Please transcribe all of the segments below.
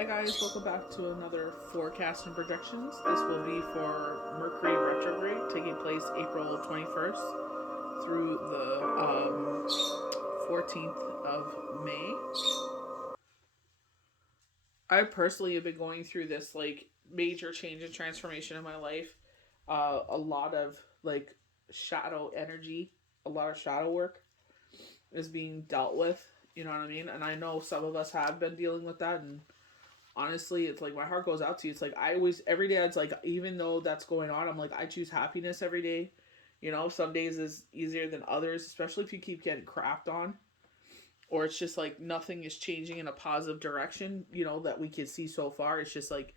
Hi guys, welcome back to another forecast and projections. This will be for Mercury Retrograde taking place April 21st through the 14th of May. I personally have been going through this like major change and transformation in my life. A lot of like shadow energy, a lot of shadow work is being dealt with. You know what I mean? And I know some of us have been dealing with that, and honestly, it's like my heart goes out to you. It's like I always, every day, it's like, even though that's going on, I'm like, I choose happiness every day. You know, some days is easier than others, especially if you keep getting crapped on, or it's just like nothing is changing in a positive direction, you know, that we can see so far. It's just like,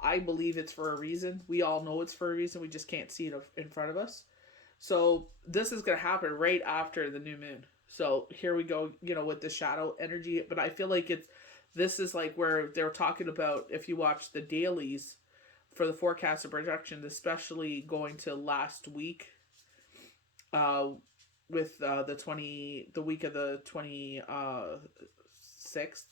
I believe it's for a reason. We all know it's for a reason. We just can't see it in front of us. So this is going to happen right after the new moon. So here we go, you know, with the shadow energy. But I feel like this is like where they're talking about, if you watch the dailies for the forecast and projections, especially going to last week, uh, with the week of the 26th.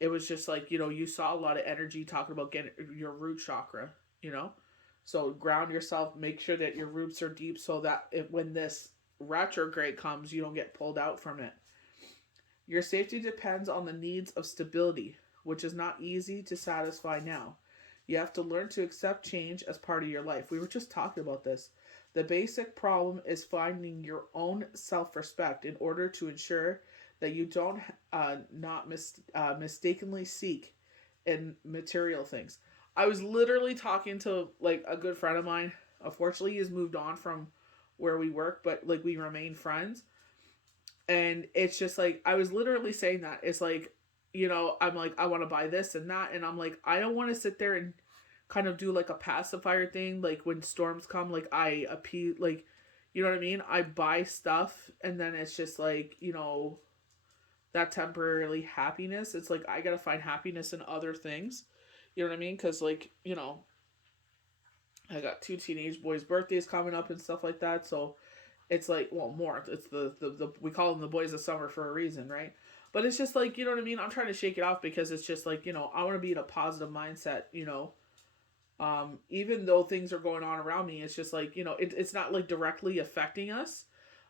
It was just like, you know, you saw a lot of energy talking about getting your root chakra, you know. So ground yourself, make sure that your roots are deep, so that when this retrograde comes, you don't get pulled out from it. Your safety depends on the needs of stability, which is not easy to satisfy now. You have to learn to accept change as part of your life. We were just talking about this. The basic problem is finding your own self respect in order to ensure that you don't mistakenly seek in material things. I was literally talking to like a good friend of mine. Unfortunately, he's moved on from where we work, but like we remain friends. And it's just like, I was literally saying that. It's like, you know, I'm like, I want to buy this and that. And I'm like, I don't want to sit there and kind of do like a pacifier thing. Like when storms come, like I appeal, like, you know what I mean? I buy stuff and then it's just like, you know, that temporarily happiness. It's like, I got to find happiness in other things. You know what I mean? Because, like, you know, I got two teenage boys' birthdays coming up and stuff like that. So it's like, well, more. It's the we call them the boys of summer for a reason, right? But it's just like, you know what I mean? I'm trying to shake it off because it's just like, you know, I want to be in a positive mindset, you know. Even though things are going on around me, it's just like, you know, it's not like directly affecting us,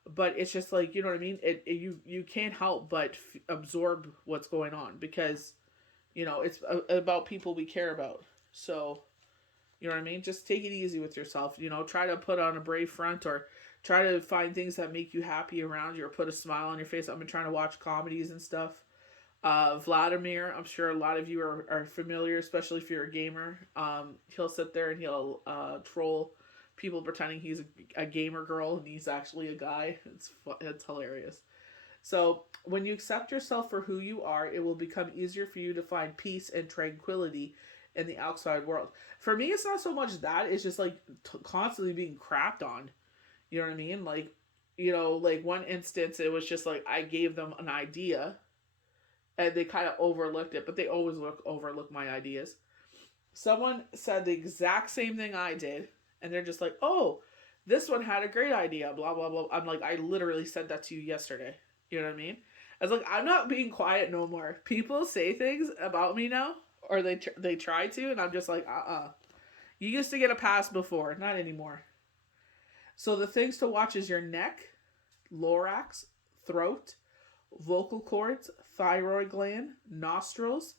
but it's just like, you know what I mean? You can't help but absorb what's going on because, you know, it's about people we care about. So, you know what I mean? Just take it easy with yourself. You know, try to put on a brave front, or try to find things that make you happy around you, or put a smile on your face. I've been trying to watch comedies and stuff. Vladimir, I'm sure a lot of you are familiar, especially if you're a gamer. He'll sit there and he'll troll people pretending he's a gamer girl and he's actually a guy. It's hilarious. So when you accept yourself for who you are, it will become easier for you to find peace and tranquility in the outside world. For me, it's not so much that, it's just like constantly being crapped on. You know what I mean? Like, you know, like one instance, it was just like I gave them an idea and they kind of overlooked it, but they always overlook my ideas. Someone said the exact same thing I did, and they're just like, "Oh, this one had a great idea." Blah blah blah. I'm like, I literally said that to you yesterday. You know what I mean? I was like, I'm not being quiet no more. People say things about me now, or they try to, and I'm just like, You used to get a pass before, not anymore. So the things to watch is your neck, thorax, throat, vocal cords, thyroid gland, nostrils,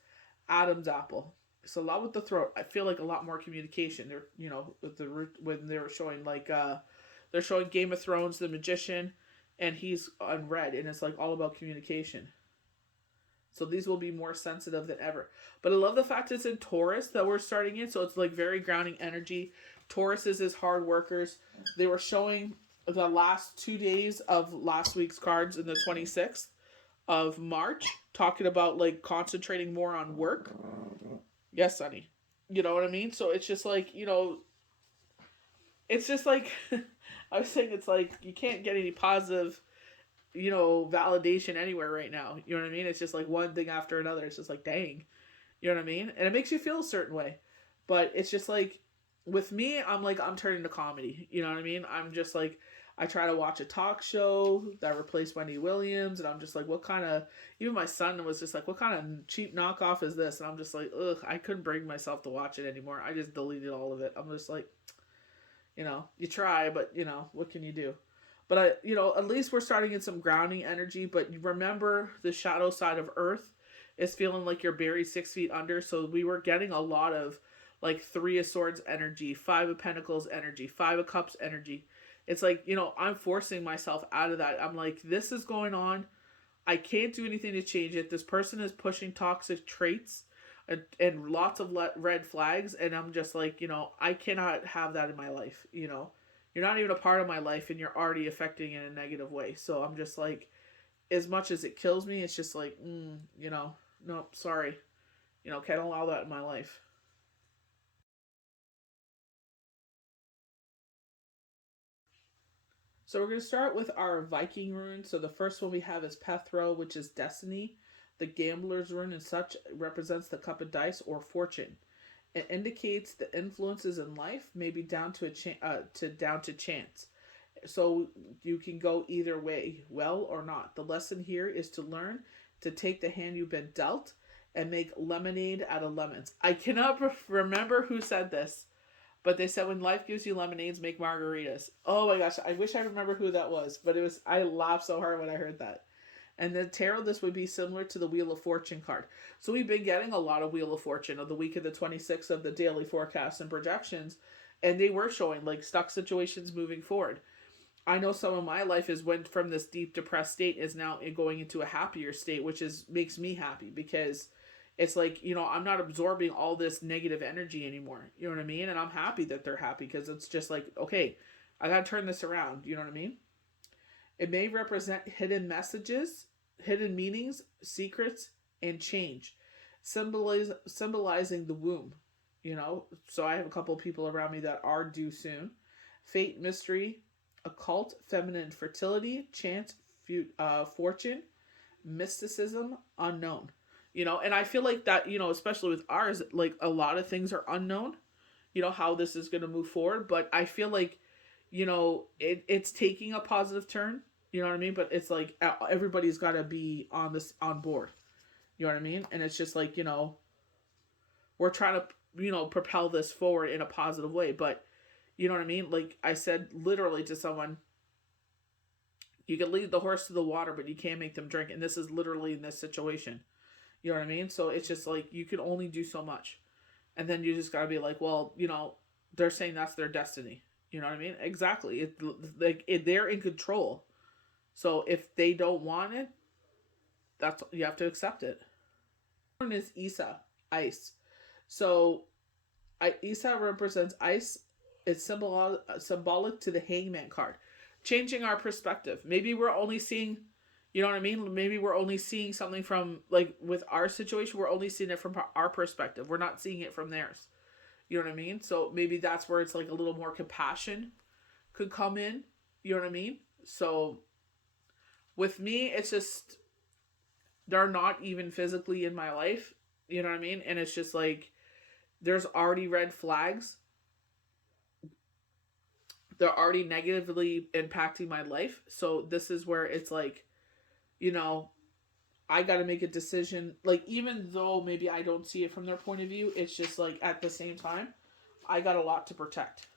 Adam's apple. It's a lot with the throat. I feel like a lot more communication. They're, you know, with the when they were showing like they're showing Game of Thrones, the magician, and he's on red, and it's like all about communication. So these will be more sensitive than ever. But I love the fact it's in Taurus that we're starting in. So it's like very grounding energy. Taurus is hard workers. They were showing the last 2 days of last week's cards in the 26th of March, talking about like concentrating more on work. Yes, Sonny. You know what I mean? So it's just like, you know, it's just like, I was saying, it's like you can't get any positive, you know, validation anywhere right now. You know what I mean? It's just like one thing after another. It's just like, dang. You know what I mean? And it makes you feel a certain way. But it's just like, with me, I'm like, I'm turning to comedy. You know what I mean? I'm just like, I try to watch a talk show that replaced Wendy Williams, and I'm just like, what kind of, even my son was just like, what kind of cheap knockoff is this? And I'm just like, ugh, I couldn't bring myself to watch it anymore. I just deleted all of it. I'm just like, you try, but what can you do? But at least we're starting in some grounding energy. But you remember, the shadow side of Earth is feeling like you're buried 6 feet under. So we were getting a lot of like Three of Swords energy, Five of Pentacles energy, Five of Cups energy. It's like, I'm forcing myself out of that. I'm like, this is going on. I can't do anything to change it. This person is pushing toxic traits and lots of red flags. And I'm just like, I cannot have that in my life. You're not even a part of my life and you're already affecting it in a negative way. So I'm just like, as much as it kills me, it's just like, no, sorry. Can't allow that in my life. So we're going to start with our Viking runes. So the first one we have is Pethro, which is destiny. The gambler's rune and such represents the cup of dice or fortune. It indicates the influences in life may be down to chance. So you can go either way, well or not. The lesson here is to learn to take the hand you've been dealt and make lemonade out of lemons. I cannot remember who said this, but they said when life gives you lemonades, make margaritas. Oh my gosh, I wish I remember who that was, but I laughed so hard when I heard that. And the tarot, this would be similar to the Wheel of Fortune card. So we've been getting a lot of Wheel of Fortune of the week of the 26th of the daily forecasts and projections, and they were showing like stuck situations moving forward. I know some of my life is went from this deep depressed state is now going into a happier state, which makes me happy because it's like, I'm not absorbing all this negative energy anymore. You know what I mean? And I'm happy that they're happy because it's just like, okay, I got to turn this around. You know what I mean? It may represent hidden messages, hidden meanings, secrets, and change, symbolizing the womb. So I have a couple of people around me that are due soon. Fate, mystery, occult, feminine fertility, chance, fortune, mysticism, unknown. And I feel like that, especially with ours, like a lot of things are unknown, how this is going to move forward. But I feel like, it's taking a positive turn, you know what I mean? But it's like everybody's got to be on board, you know what I mean? And it's just like, we're trying to, propel this forward in a positive way. But you know what I mean? Like I said literally to someone, you can lead the horse to the water, but you can't make them drink. And this is literally in this situation. You know what I mean? So it's just like, you can only do so much. And then you just got to be like, well, they're saying that's their destiny. You know what I mean? Exactly. They're in control. So if they don't want it, you have to accept it. One is Isa, ice. So Isa represents ice. It's symbolic to the Hangman card. Changing our perspective. Maybe we're only seeing, you know what I mean? Maybe we're only seeing something from, like, with our situation, we're only seeing it from our perspective. We're not seeing it from theirs. You know what I mean? So maybe that's where it's like a little more compassion could come in. You know what I mean? So with me, it's just, they're not even physically in my life. You know what I mean? And it's just like, there's already red flags. They're already negatively impacting my life. So this is where it's like, I got to make a decision. Like, even though maybe I don't see it from their point of view, it's just like, at the same time, I got a lot to protect,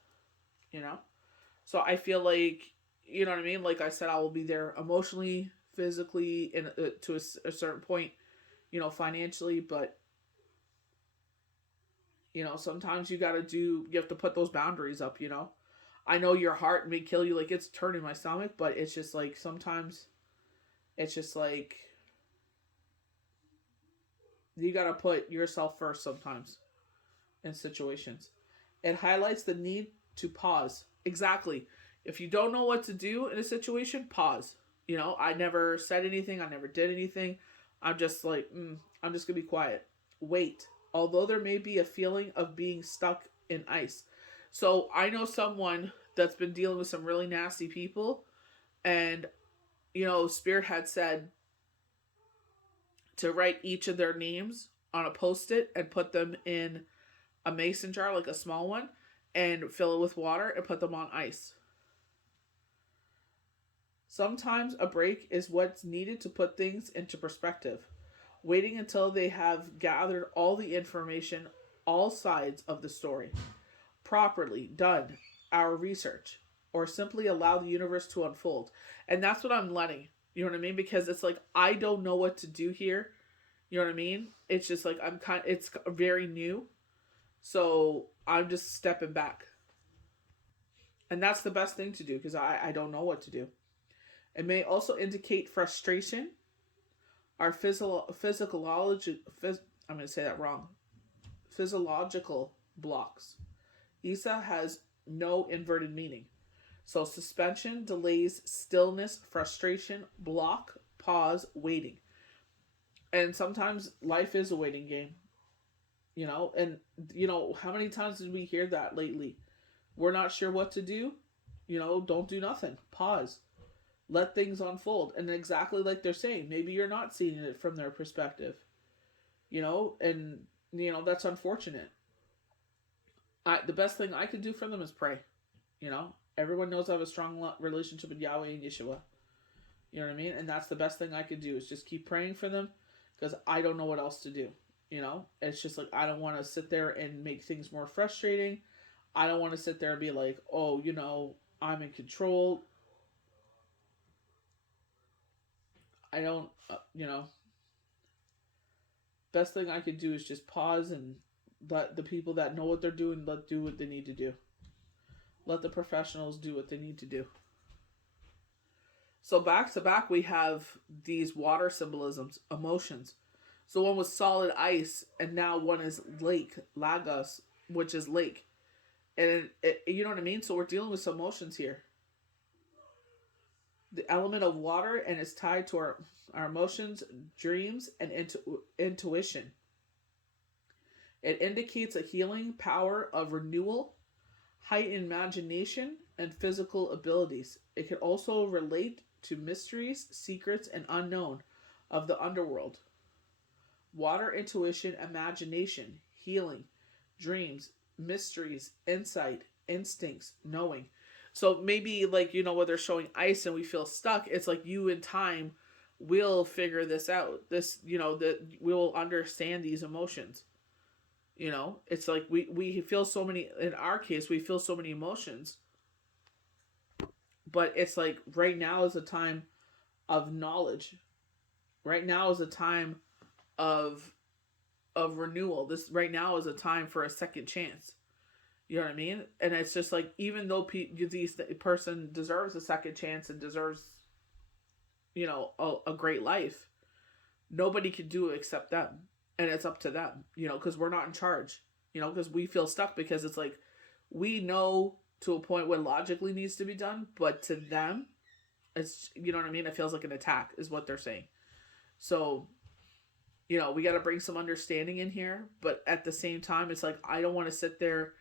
So I feel like, you know what I mean? Like I said, I will be there emotionally, physically, and to a certain point, financially. But, sometimes you have to put those boundaries up, I know your heart may kill you. Like, it's turning my stomach, but it's just like, sometimes it's just like, you got to put yourself first sometimes in situations. It highlights the need to pause. Exactly. If you don't know what to do in a situation, pause. I never said anything. I never did anything. I'm just like, I'm just going to be quiet. Wait. Although there may be a feeling of being stuck in ice. So I know someone that's been dealing with some really nasty people. And, Spirit had said to write each of their names on a Post-it and put them in a mason jar, like a small one, and fill it with water and put them on ice. Sometimes a break is what's needed to put things into perspective. Waiting until they have gathered all the information, all sides of the story, properly done our research, or simply allow the universe to unfold. And that's what I'm letting. You know what I mean? Because it's like I don't know what to do here. You know what I mean? It's just like it's very new. So I'm just stepping back. And that's the best thing to do because I don't know what to do. It may also indicate frustration, our I'm going to say that wrong. Physiological blocks. Isa has no inverted meaning. So suspension, delays, stillness, frustration, block, pause, waiting. And sometimes life is a waiting game, and how many times did we hear that lately? We're not sure what to do, don't do nothing. Pause. Let things unfold. And exactly like they're saying, maybe you're not seeing it from their perspective, and that's unfortunate. The best thing I could do for them is pray. Everyone knows I have a strong relationship with Yahweh and Yeshua. You know what I mean? And that's the best thing I could do is just keep praying for them because I don't know what else to do. It's just like I don't want to sit there and make things more frustrating. I don't want to sit there and be like, oh, I'm in control. I don't, best thing I could do is just pause and let the people that know what they're doing do what they need to do. Let the professionals do what they need to do. So back to back, we have these water symbolisms, emotions. So one was solid ice, and now one is lake, lagos, which is lake. And you know what I mean? So we're dealing with some emotions here. The element of water, and it's tied to our emotions, dreams, and intuition. It indicates a healing power of renewal, heightened imagination, and physical abilities. It can also relate to mysteries, secrets, and unknown of the underworld. Water, intuition, imagination, healing, dreams, mysteries, insight, instincts, knowing. So maybe where they're showing ice and we feel stuck, it's like you in time will figure this out. This, that we'll understand these emotions. It's like we feel so many, in our case, we feel so many emotions. But it's like right now is a time of knowledge. Right now is a time of renewal. This right now is a time for a second chance. You know what I mean? And it's just like, even though this person deserves a second chance and deserves, a great life, nobody can do it except them. And it's up to them, because we're not in charge, because we feel stuck because it's like, we know to a point what logically needs to be done, but to them, it's, you know what I mean? It feels like an attack is what they're saying. So, we got to bring some understanding in here, but at the same time, it's like, I don't want to sit there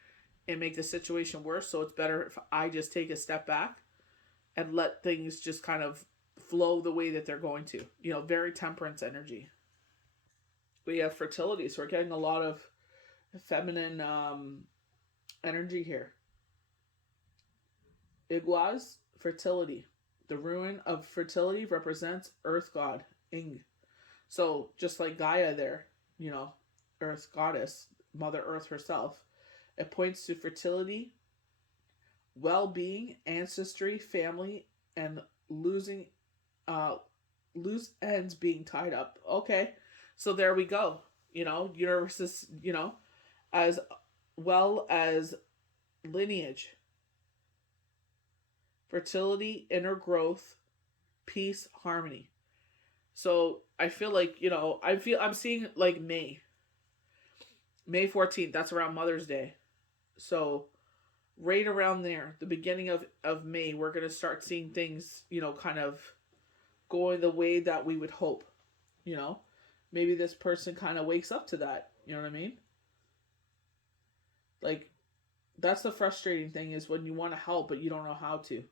and make the situation worse. So it's better if I just take a step back and let things just kind of flow the way that they're going to, very temperance energy. We have fertility. So we're getting a lot of feminine energy here. Iguaz, fertility. The rune of fertility represents earth god, Ing. So just like Gaia there, earth goddess, Mother Earth herself. It points to fertility, well-being, ancestry, family, and loose ends being tied up. Okay, so there we go. Universe is, as well as lineage, fertility, inner growth, peace, harmony. So I feel like, I'm seeing like May 14th, that's around Mother's Day. So right around there, the beginning of May, we're going to start seeing things, kind of going the way that we would hope. Maybe this person kind of wakes up to that. You know what I mean? Like, that's the frustrating thing, is when you want to help, but you don't know how to,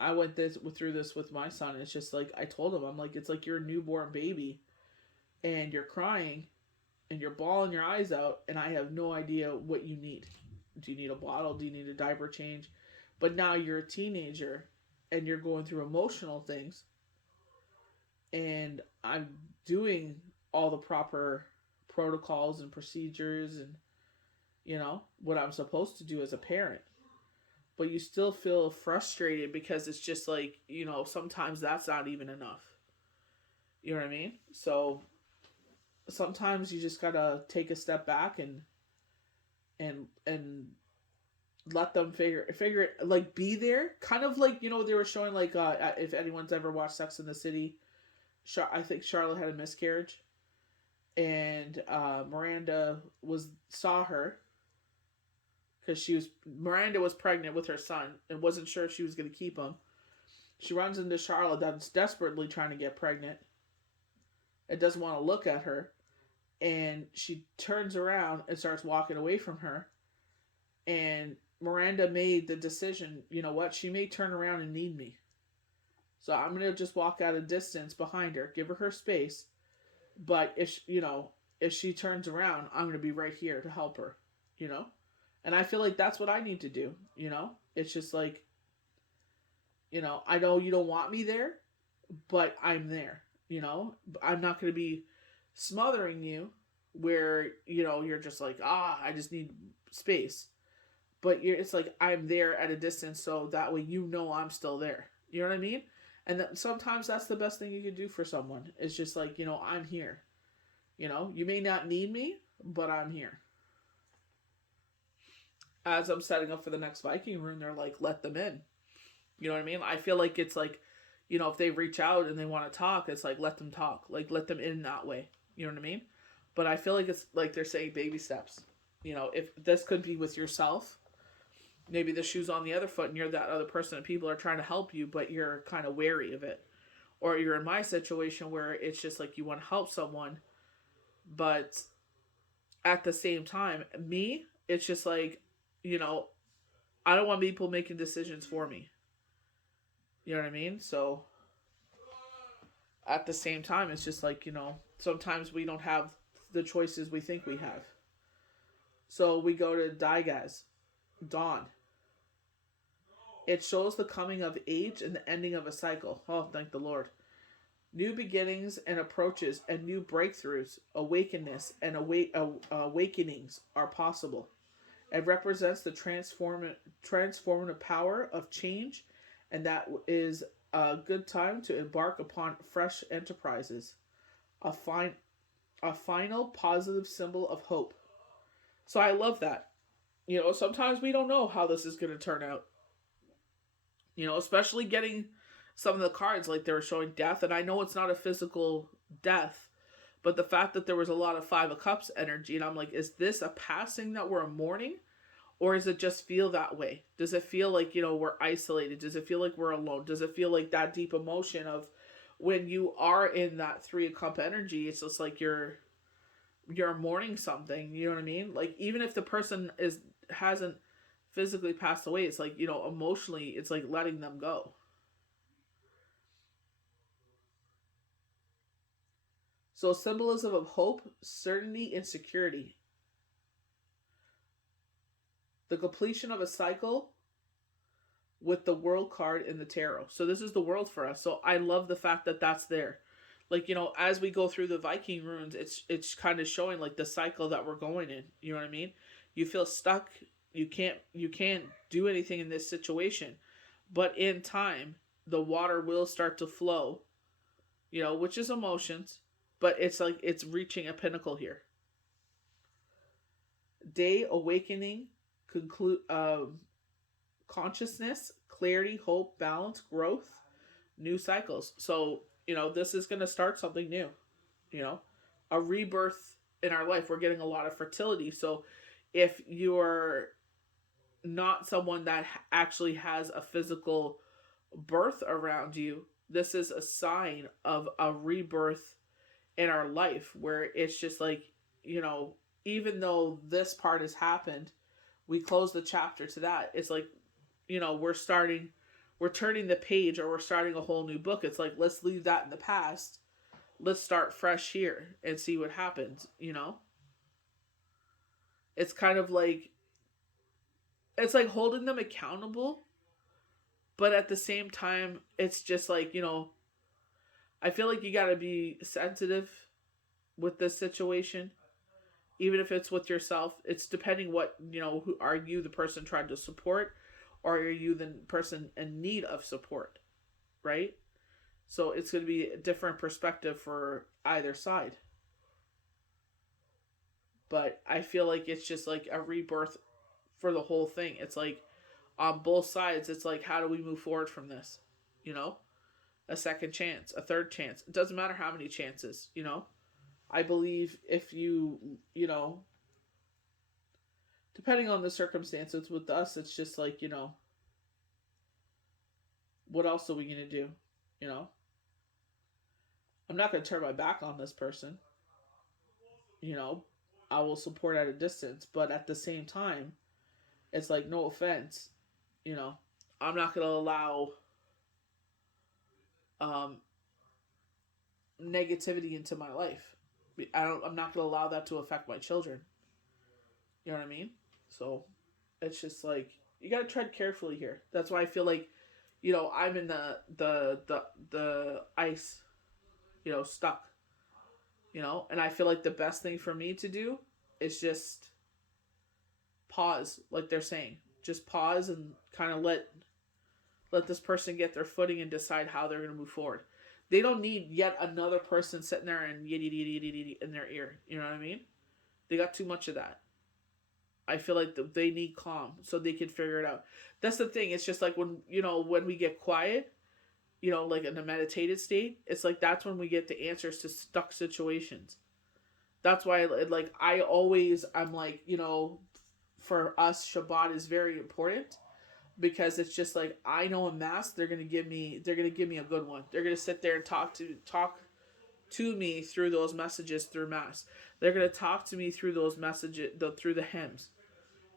I went through this with my son. It's just like, I told him, I'm like, it's like you're a newborn baby and you're crying and you're bawling your eyes out, and I have no idea what you need. Do you need a bottle? Do you need a diaper change? But now you're a teenager and you're going through emotional things, and I'm doing all the proper protocols and procedures and, what I'm supposed to do as a parent. But you still feel frustrated because it's just like, sometimes that's not even enough. You know what I mean? So sometimes you just gotta take a step back and let them figure it, like, be there, kind of like, they were showing, like, if anyone's ever watched Sex in the City, I think Charlotte had a miscarriage, and Miranda saw her because Miranda was pregnant with her son and wasn't sure if she was going to keep him. She runs into Charlotte that's desperately trying to get pregnant and doesn't want to look at her, and she turns around and starts walking away from her. And Miranda made the decision, you know what, she may turn around and need me, so I'm going to just walk at a distance behind her, give her space. But if she turns around, I'm going to be right here to help her, And I feel like that's what I need to do, It's just like, I know you don't want me there, but I'm there, I'm not going to be smothering you where, you're just like, I just need space. But it's like, I'm there at a distance so that way I'm still there. You know what I mean? And sometimes that's the best thing you can do for someone. It's just like, I'm here. You may not need me, but I'm here. As I'm setting up for the next Viking rune, they're like, let them in. You know what I mean? I feel like it's like, if they reach out and they want to talk, it's like, let them talk. Like, let them in that way. You know what I mean? But I feel like it's like they're saying baby steps. If this could be with yourself, maybe the shoe's on the other foot and you're that other person and people are trying to help you, but you're kind of wary of it. Or you're in my situation where it's just like you want to help someone, but at the same time, it's just like, I don't want people making decisions for me. You know what I mean? So at the same time, it's just like, sometimes we don't have the choices we think we have. So we go to Dygaz, Dawn. It shows the coming of age and the ending of a cycle. Oh, thank the Lord. New beginnings and approaches and new breakthroughs, awakeness and awakenings are possible. It represents the transformative power of change, and that is a good time to embark upon fresh enterprises. A final positive symbol of hope. So I love that. Sometimes we don't know how this is going to turn out. Especially getting some of the cards, like they were showing death, and I know it's not a physical death, but the fact that there was a lot of Five of Cups energy, and I'm like, is this a passing that we're mourning? Or does it just feel that way? Does it feel like, we're isolated? Does it feel like we're alone? Does it feel like that deep emotion of when you are in that Three of Cup energy, it's just like you're mourning something, you know what I mean? Like, even if the person hasn't physically passed away, it's like, emotionally, it's like letting them go. So symbolism of hope, certainty, and security. The completion of a cycle with the World card in the tarot. So this is the World for us. So I love the fact that that's there. Like, as we go through the Viking runes, it's kind of showing like the cycle that we're going in. You know what I mean? You feel stuck. You can't do anything in this situation. But in time, the water will start to flow, which is emotions. But it's like it's reaching a pinnacle here. Day awakening, consciousness, clarity, hope, balance, growth, new cycles. So, this is going to start something new, a rebirth in our life. We're getting a lot of fertility. So if you're not someone that actually has a physical birth around you, this is a sign of a rebirth in our life where it's just like, even though this part has happened, we close the chapter to that. It's like, we're turning the page, or we're starting a whole new book. It's like, let's leave that in the past. Let's start fresh here and see what happens, It's kind of like, it's like holding them accountable But at the same time, it's just like, I feel like you got to be sensitive with this situation, even if it's with yourself. It's depending what, who are you the person trying to support, or are you the person in need of support, right? So it's going to be a different perspective for either side. But I feel like it's just like a rebirth for the whole thing. It's like on both sides, it's like, how do we move forward from this? You know, a second chance, a third chance. It doesn't matter how many chances, I believe if depending on the circumstances with us, it's just like, what else are we going to do? You know, I'm not going to turn my back on this person. You know, I will support at a distance, but at the same time, it's like, no offense, you know, I'm not going to allow um, negativity into my life. I'm not going to allow that to affect my children. You know what I mean? So it's just like, you got to tread carefully here. That's why I feel like, I'm in the ice, stuck, and I feel like the best thing for me to do is just pause, like they're saying. Just pause and kind of let this person get their footing and decide how they're going to move forward. They don't need yet another person sitting there and yitty in their ear. You know what I mean? They got too much of that. I feel like they need calm so they can figure it out. That's the thing. It's just like when we get quiet, like in a meditated state, it's like that's when we get the answers to stuck situations. That's why, like, I'm like, for us, Shabbat is very important because it's just like, I know in Mass they're gonna give me a good one. They're gonna sit there and talk to me through those messages through Mass. They're gonna talk to me through those messages through the hymns.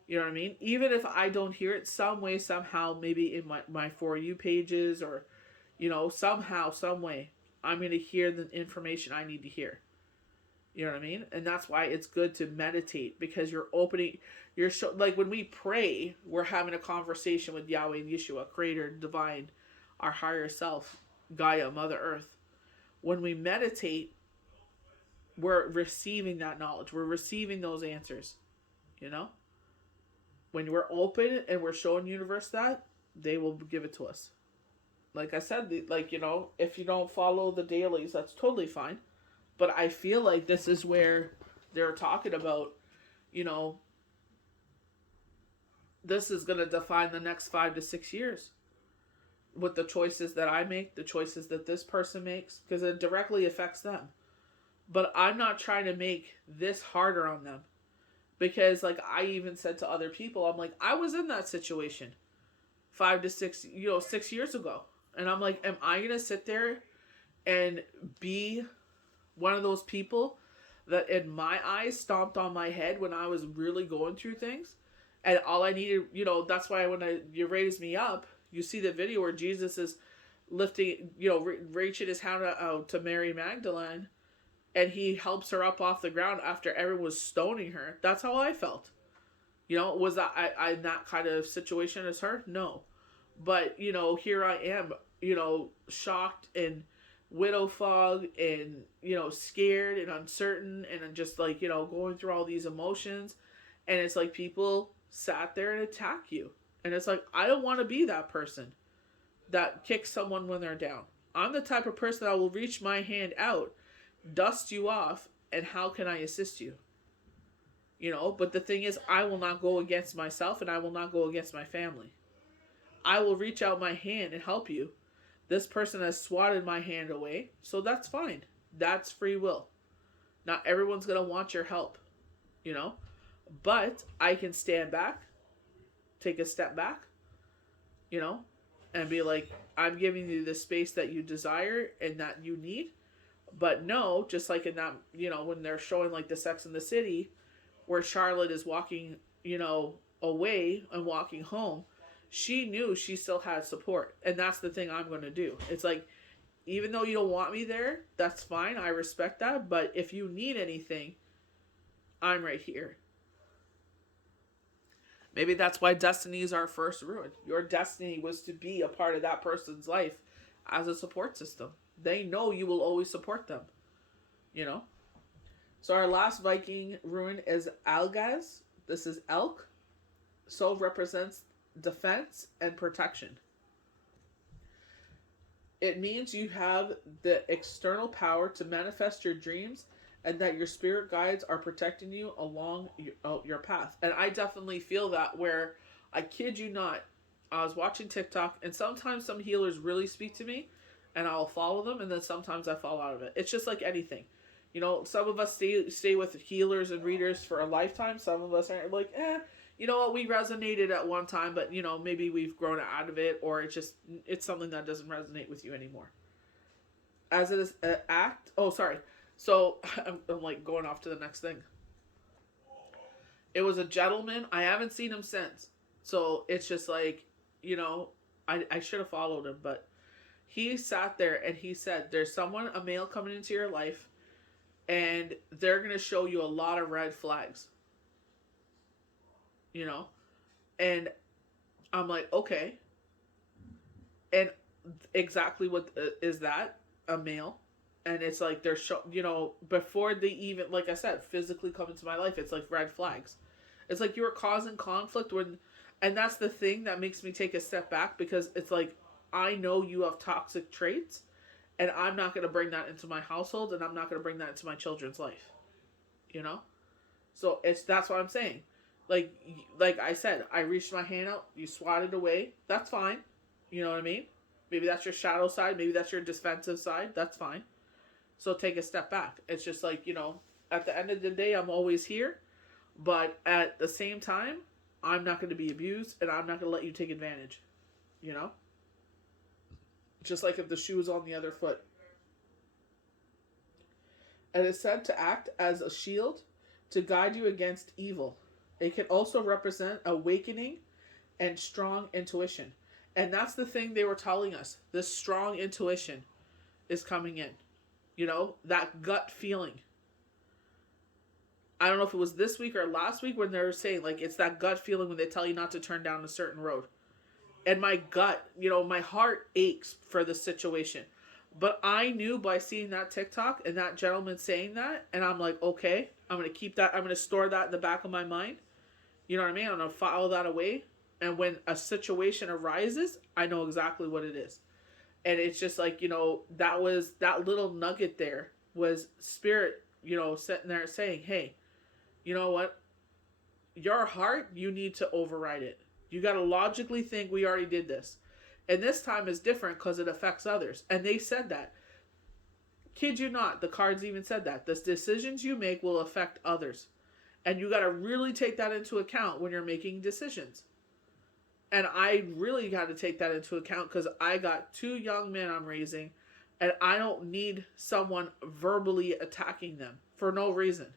You know what I mean? Even if I don't hear it some way, somehow, maybe in my For You pages or, somehow, some way, I'm going to hear the information I need to hear. You know what I mean? And that's why it's good to meditate because you're opening, like when we pray, we're having a conversation with Yahweh and Yeshua, Creator, Divine, our higher self, Gaia, Mother Earth. When we meditate, we're receiving that knowledge. We're receiving those answers, When we're open and we're showing universe that, they will give it to us. Like I said, if you don't follow the dailies, that's totally fine. But I feel like this is where they're talking about, this is going to define the next 5 to 6 years with the choices that I make, the choices that this person makes, because it directly affects them. But I'm not trying to make this harder on them. Because, like, I even said to other people, I'm like, I was in that situation 5 to 6, 6 years ago. And I'm like, am I going to sit there and be one of those people that in my eyes stomped on my head when I was really going through things? And all I needed, that's why when you raised me up, you see the video where Jesus is lifting, reaching his hand out to Mary Magdalene. And he helps her up off the ground after everyone was stoning her. That's how I felt. Was that I in that kind of situation as her? No. But, here I am, shocked and widow fog and, scared and uncertain and just like, going through all these emotions. And it's like people sat there and attack you. And it's like, I don't want to be that person that kicks someone when they're down. I'm the type of person that will reach my hand out, dust you off, and how can I assist you? But the thing is, I will not go against myself and I will not go against my family. I will reach out my hand and help you. This person has swatted my hand away, so that's fine. That's free will. Not everyone's going to want your help, but I can stand back, take a step back, and be like, I'm giving you the space that you desire and that you need. But no, just like in that, when they're showing like the Sex and the City, where Charlotte is walking, away and walking home, she knew she still had support. And that's the thing I'm going to do. It's like, even though you don't want me there, that's fine. I respect that. But if you need anything, I'm right here. Maybe that's why destiny is our first rune. Your destiny was to be a part of that person's life as a support system. They know you will always support them, you know? So our last Viking rune is Algaz. This is elk. So represents defense and protection. It means you have the external power to manifest your dreams and that your spirit guides are protecting you along your path. And I definitely feel that, where, I kid you not, I was watching TikTok and sometimes some healers really speak to me and I'll follow them, and then sometimes I fall out of it. It's just like anything. You know, some of us stay with healers and readers for a lifetime. Some of us are like, you know what, we resonated at one time, but, you know, maybe we've grown out of it, or it's something that doesn't resonate with you anymore. As it is an act. Oh, sorry. So I'm like going off to the next thing. It was a gentleman. I haven't seen him since. So it's just like, you know, I should have followed him, but he sat there and he said, there's someone, a male, coming into your life, and they're going to show you a lot of red flags. You know? And I'm like, okay. And exactly what is that? A male. And it's like they're you know, before they even, like I said, physically come into my life, it's like red flags. It's like you were causing conflict when, and that's the thing that makes me take a step back, because it's like, I know you have toxic traits, and I'm not going to bring that into my household, and I'm not going to bring that into my children's life. You know? So that's what I'm saying. Like I said, I reached my hand out, you swatted away. That's fine. You know what I mean? Maybe that's your shadow side. Maybe that's your defensive side. That's fine. So take a step back. It's just like, you know, at the end of the day, I'm always here. But at the same time, I'm not going to be abused, and I'm not going to let you take advantage. You know? Just like if the shoe is on the other foot. And it's said to act as a shield to guide you against evil. It can also represent awakening and strong intuition. And that's the thing they were telling us. This strong intuition is coming in. You know, that gut feeling. I don't know if it was this week or last week when they were saying, like, it's that gut feeling when they tell you not to turn down a certain road. And my gut, you know, my heart aches for the situation. But I knew by seeing that TikTok and that gentleman saying that, and I'm like, okay, I'm going to keep that. I'm going to store that in the back of my mind. You know what I mean? I'm going to file that away. And when a situation arises, I know exactly what it is. And it's just like, you know, that little nugget there was spirit, you know, sitting there saying, hey, you know what? Your heart, you need to override it. You got to logically think, we already did this. And this time is different because it affects others. And they said that. Kid you not, the cards even said that. The decisions you make will affect others. And you got to really take that into account when you're making decisions. And I really got to take that into account because I got 2 young men I'm raising, and I don't need someone verbally attacking them for no reason.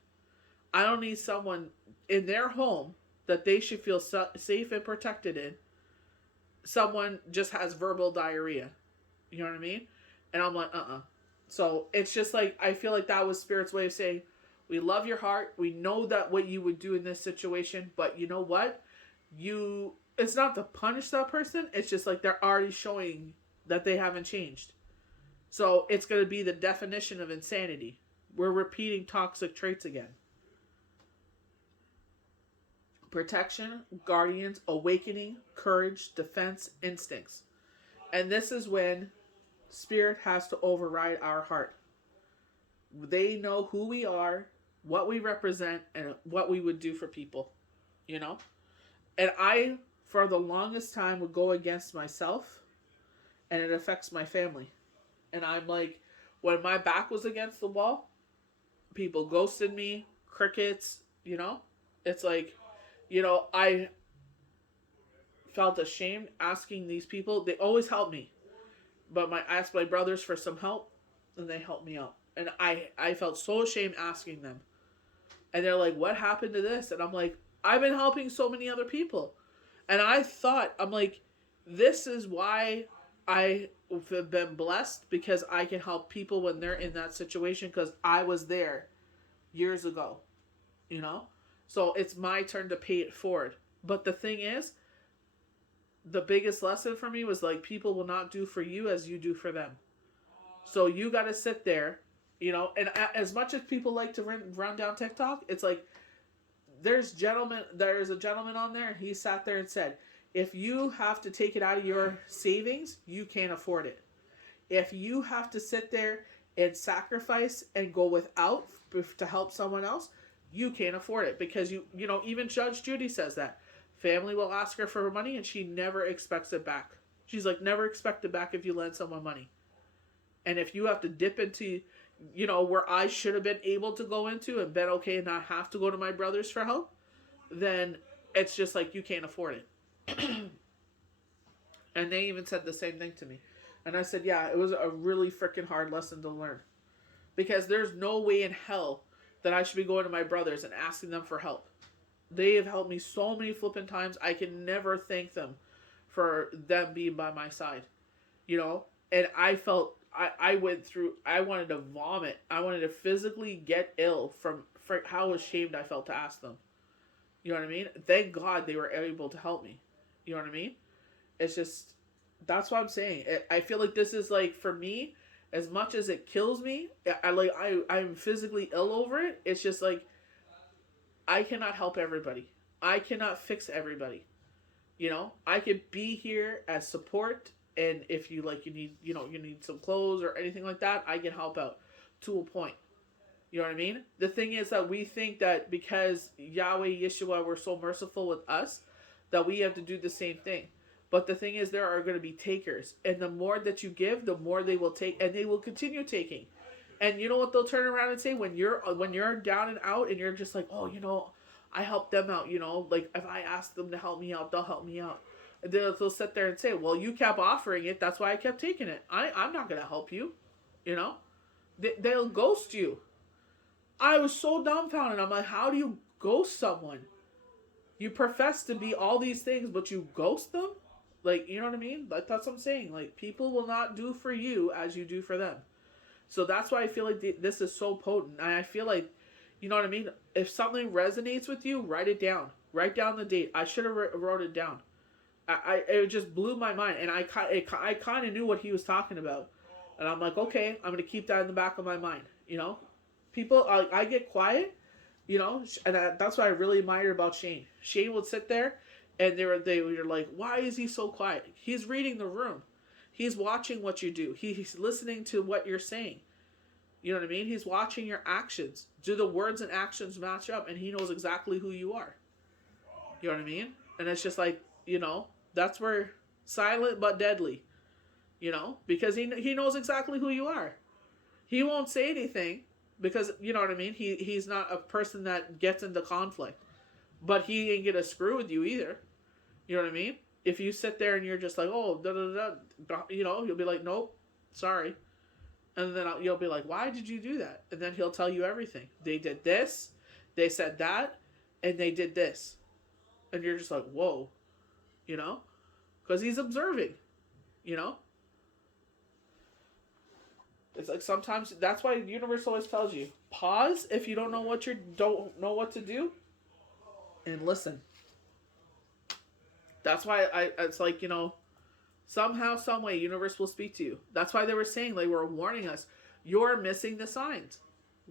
I don't need someone in their home that they should feel safe and protected in. Someone just has verbal diarrhea. You know what I mean? And I'm like, So it's just like, I feel like that was Spirit's way of saying, we love your heart. We know that what you would do in this situation, but you know what? It's not to punish that person. It's just like they're already showing that they haven't changed. So it's going to be the definition of insanity. We're repeating toxic traits again. Protection, guardians, awakening, courage, defense, instincts. And this is when Spirit has to override our heart. They know who we are, what we represent, and what we would do for people. You know? And I, for the longest time, would go against myself, and it affects my family. And I'm like, when my back was against the wall, people ghosted me, crickets, you know? It's like, you know, I felt ashamed asking these people. They always help me. But I asked my brothers for some help, and they helped me out. And I felt so ashamed asking them. And they're like, what happened to this? And I'm like, I've been helping so many other people. And I'm like, this is why I have been blessed, because I can help people when they're in that situation, because I was there years ago, you know? So it's my turn to pay it forward. But the thing is, the biggest lesson for me was like, people will not do for you as you do for them. So you got to sit there, you know, and as much as people like to run down TikTok, it's like, there's a gentleman on there. He sat there and said, if you have to take it out of your savings, you can't afford it. If you have to sit there and sacrifice and go without to help someone else, you can't afford it. Because you know, even Judge Judy says that. Family will ask her for money and she never expects it back. She's like, never expect it back if you lend someone money. And if you have to dip into, you know, where I should have been able to go into and been okay and not have to go to my brothers for help, then it's just like, you can't afford it. And they even said the same thing to me. And I said, yeah, it was a really freaking hard lesson to learn. Because there's no way in hell that I should be going to my brothers and asking them for help. They have helped me so many flipping times. I can never thank them for them being by my side. You know? And I felt, I went through, I wanted to vomit. I wanted to physically get ill from how ashamed I felt to ask them. You know what I mean? Thank God they were able to help me. You know what I mean? It's just, that's what I'm saying. I feel like this is like, for me, as much as it kills me, I'm physically ill over it. It's just like, I cannot help everybody. I cannot fix everybody. You know, I could be here as support, and if you need some clothes or anything like that, I can help out to a point. You know what I mean? The thing is that we think that because Yahweh, Yeshua were so merciful with us, that we have to do the same thing. But the thing is, there are going to be takers. And the more that you give, the more they will take. And they will continue taking. And you know what they'll turn around and say? When you're down and out and you're just like, oh, you know, I helped them out. You know, like if I ask them to help me out, they'll help me out. And they'll sit there and say, well, you kept offering it. That's why I kept taking it. I'm not going to help you. You know? They'll ghost you. I was so dumbfounded. I'm like, how do you ghost someone? You profess to be all these things, but you ghost them? Like, you know what I mean? Like, that's what I'm saying. Like, people will not do for you as you do for them. So that's why I feel like this is so potent. And I feel like, you know what I mean? If something resonates with you, write it down. Write down the date. I should have wrote it down. It just blew my mind. And I kind of knew what he was talking about. And I'm like, okay, I'm going to keep that in the back of my mind. You know? People, I get quiet, you know? And that's what I really admire about Shane. Shane would sit there, and they were like, why is he so quiet? He's reading the room. He's watching what you do. He's listening to what you're saying. You know what I mean? He's watching your actions. Do the words and actions match up? And he knows exactly who you are. You know what I mean? And it's just like, you know, that's where silent but deadly. You know? Because he knows exactly who you are. He won't say anything because, you know what I mean? He's not a person that gets into conflict. But he ain't gonna screw with you either. You know what I mean? If you sit there and you're just like, oh, you know, he'll be like, nope, sorry. And then you'll be like, why did you do that? And then he'll tell you everything. They did this, they said that, and they did this. And you're just like, whoa, you know? Because he's observing, you know? It's like sometimes, that's why the universe always tells you, pause if you don't know what to do, and listen. That's why it's like, you know, somehow, some way, universe will speak to you. That's why they were saying, they were warning us, you're missing the signs.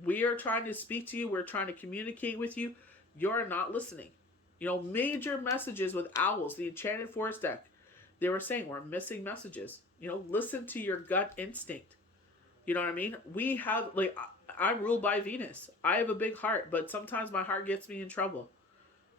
We are trying to speak to you. We're trying to communicate with you. You're not listening. You know, major messages with owls, the Enchanted Forest deck. They were saying, we're missing messages. You know, listen to your gut instinct. You know what I mean? We have, like, I'm ruled by Venus. I have a big heart, but sometimes my heart gets me in trouble.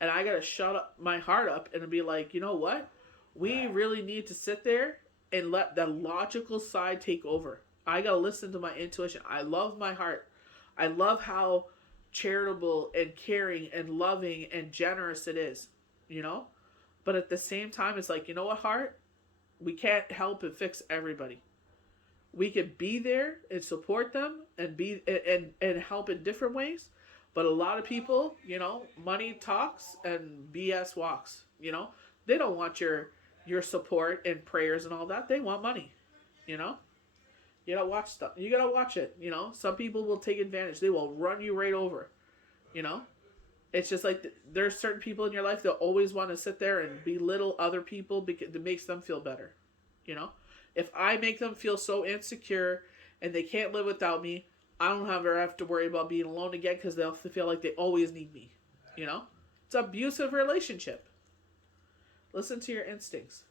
And I gotta shut up my heart up and be like, you know what? We really need to sit there and let the logical side take over. I gotta listen to my intuition. I love my heart. I love how charitable and caring and loving and generous it is, you know? But at the same time, it's like, you know what, heart? We can't help and fix everybody. We can be there and support them and and help in different ways. But a lot of people, you know, money talks and BS walks, you know. They don't want your support and prayers and all that. They want money, you know. You gotta watch stuff. You gotta watch it, you know. Some people will take advantage. They will run you right over, you know. It's just like there's certain people in your life that always want to sit there and belittle other people because it makes them feel better. You know, if I make them feel so insecure and they can't live without me, I don't ever have to worry about being alone again because they'll feel like they always need me. You know, it's an abusive relationship. Listen to your instincts.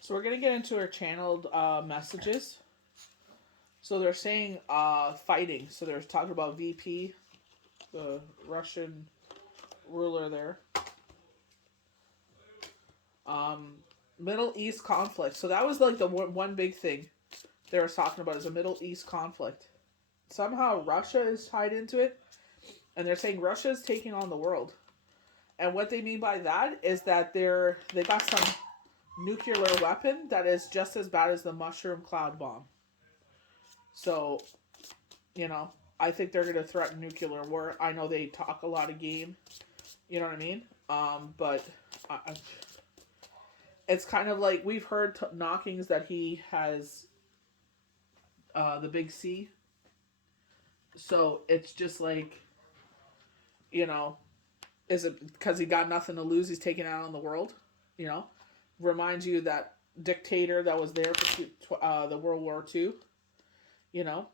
So we're gonna get into our channeled messages. So they're saying fighting. So they're talking about VP, the Russian ruler there. Um, Middle East conflict. So that was like the one big thing they were talking about is a Middle East conflict. Somehow Russia is tied into it, and they're saying Russia is taking on the world. And what they mean by that is that they got some nuclear weapon that is just as bad as the mushroom cloud bomb. So, you know, I think they're going to threaten nuclear war. I know they talk a lot of game, you know what I mean? But it's kind of like we've heard knockings that he has the big C. So it's just like, you know, is it because he got nothing to lose? He's taking out on the world, you know? Reminds you that dictator that was there for the World War II, you know?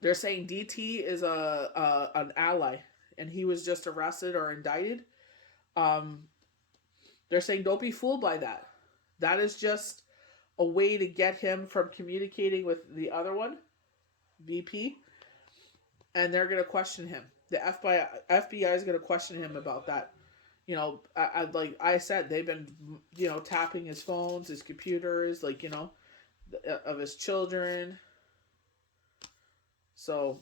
They're saying DT is an ally, and he was just arrested or indicted. Um, they're saying don't be fooled by that. That is just a way to get him from communicating with the other one, VP, and they're going to question him. The FBI is going to question him about that. You know, like I said, they've been, you know, tapping his phones, his computers, like, you know, of his children. So,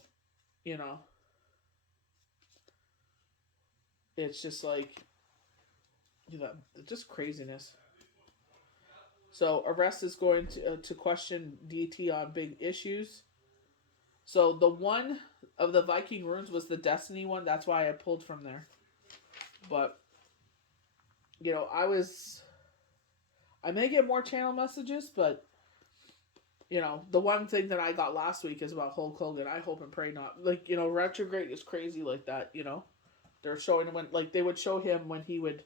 you know, it's just like, you know, just craziness. So, arrest is going to question DT on big issues. So, the one of the Viking runes was the Destiny one. That's why I pulled from there. But, you know, I may get more channel messages, but, you know, the one thing that I got last week is about Hulk Hogan. I hope and pray not. Like, you know, Retrograde is crazy like that, you know? They're showing him when, like, they would show him when he would,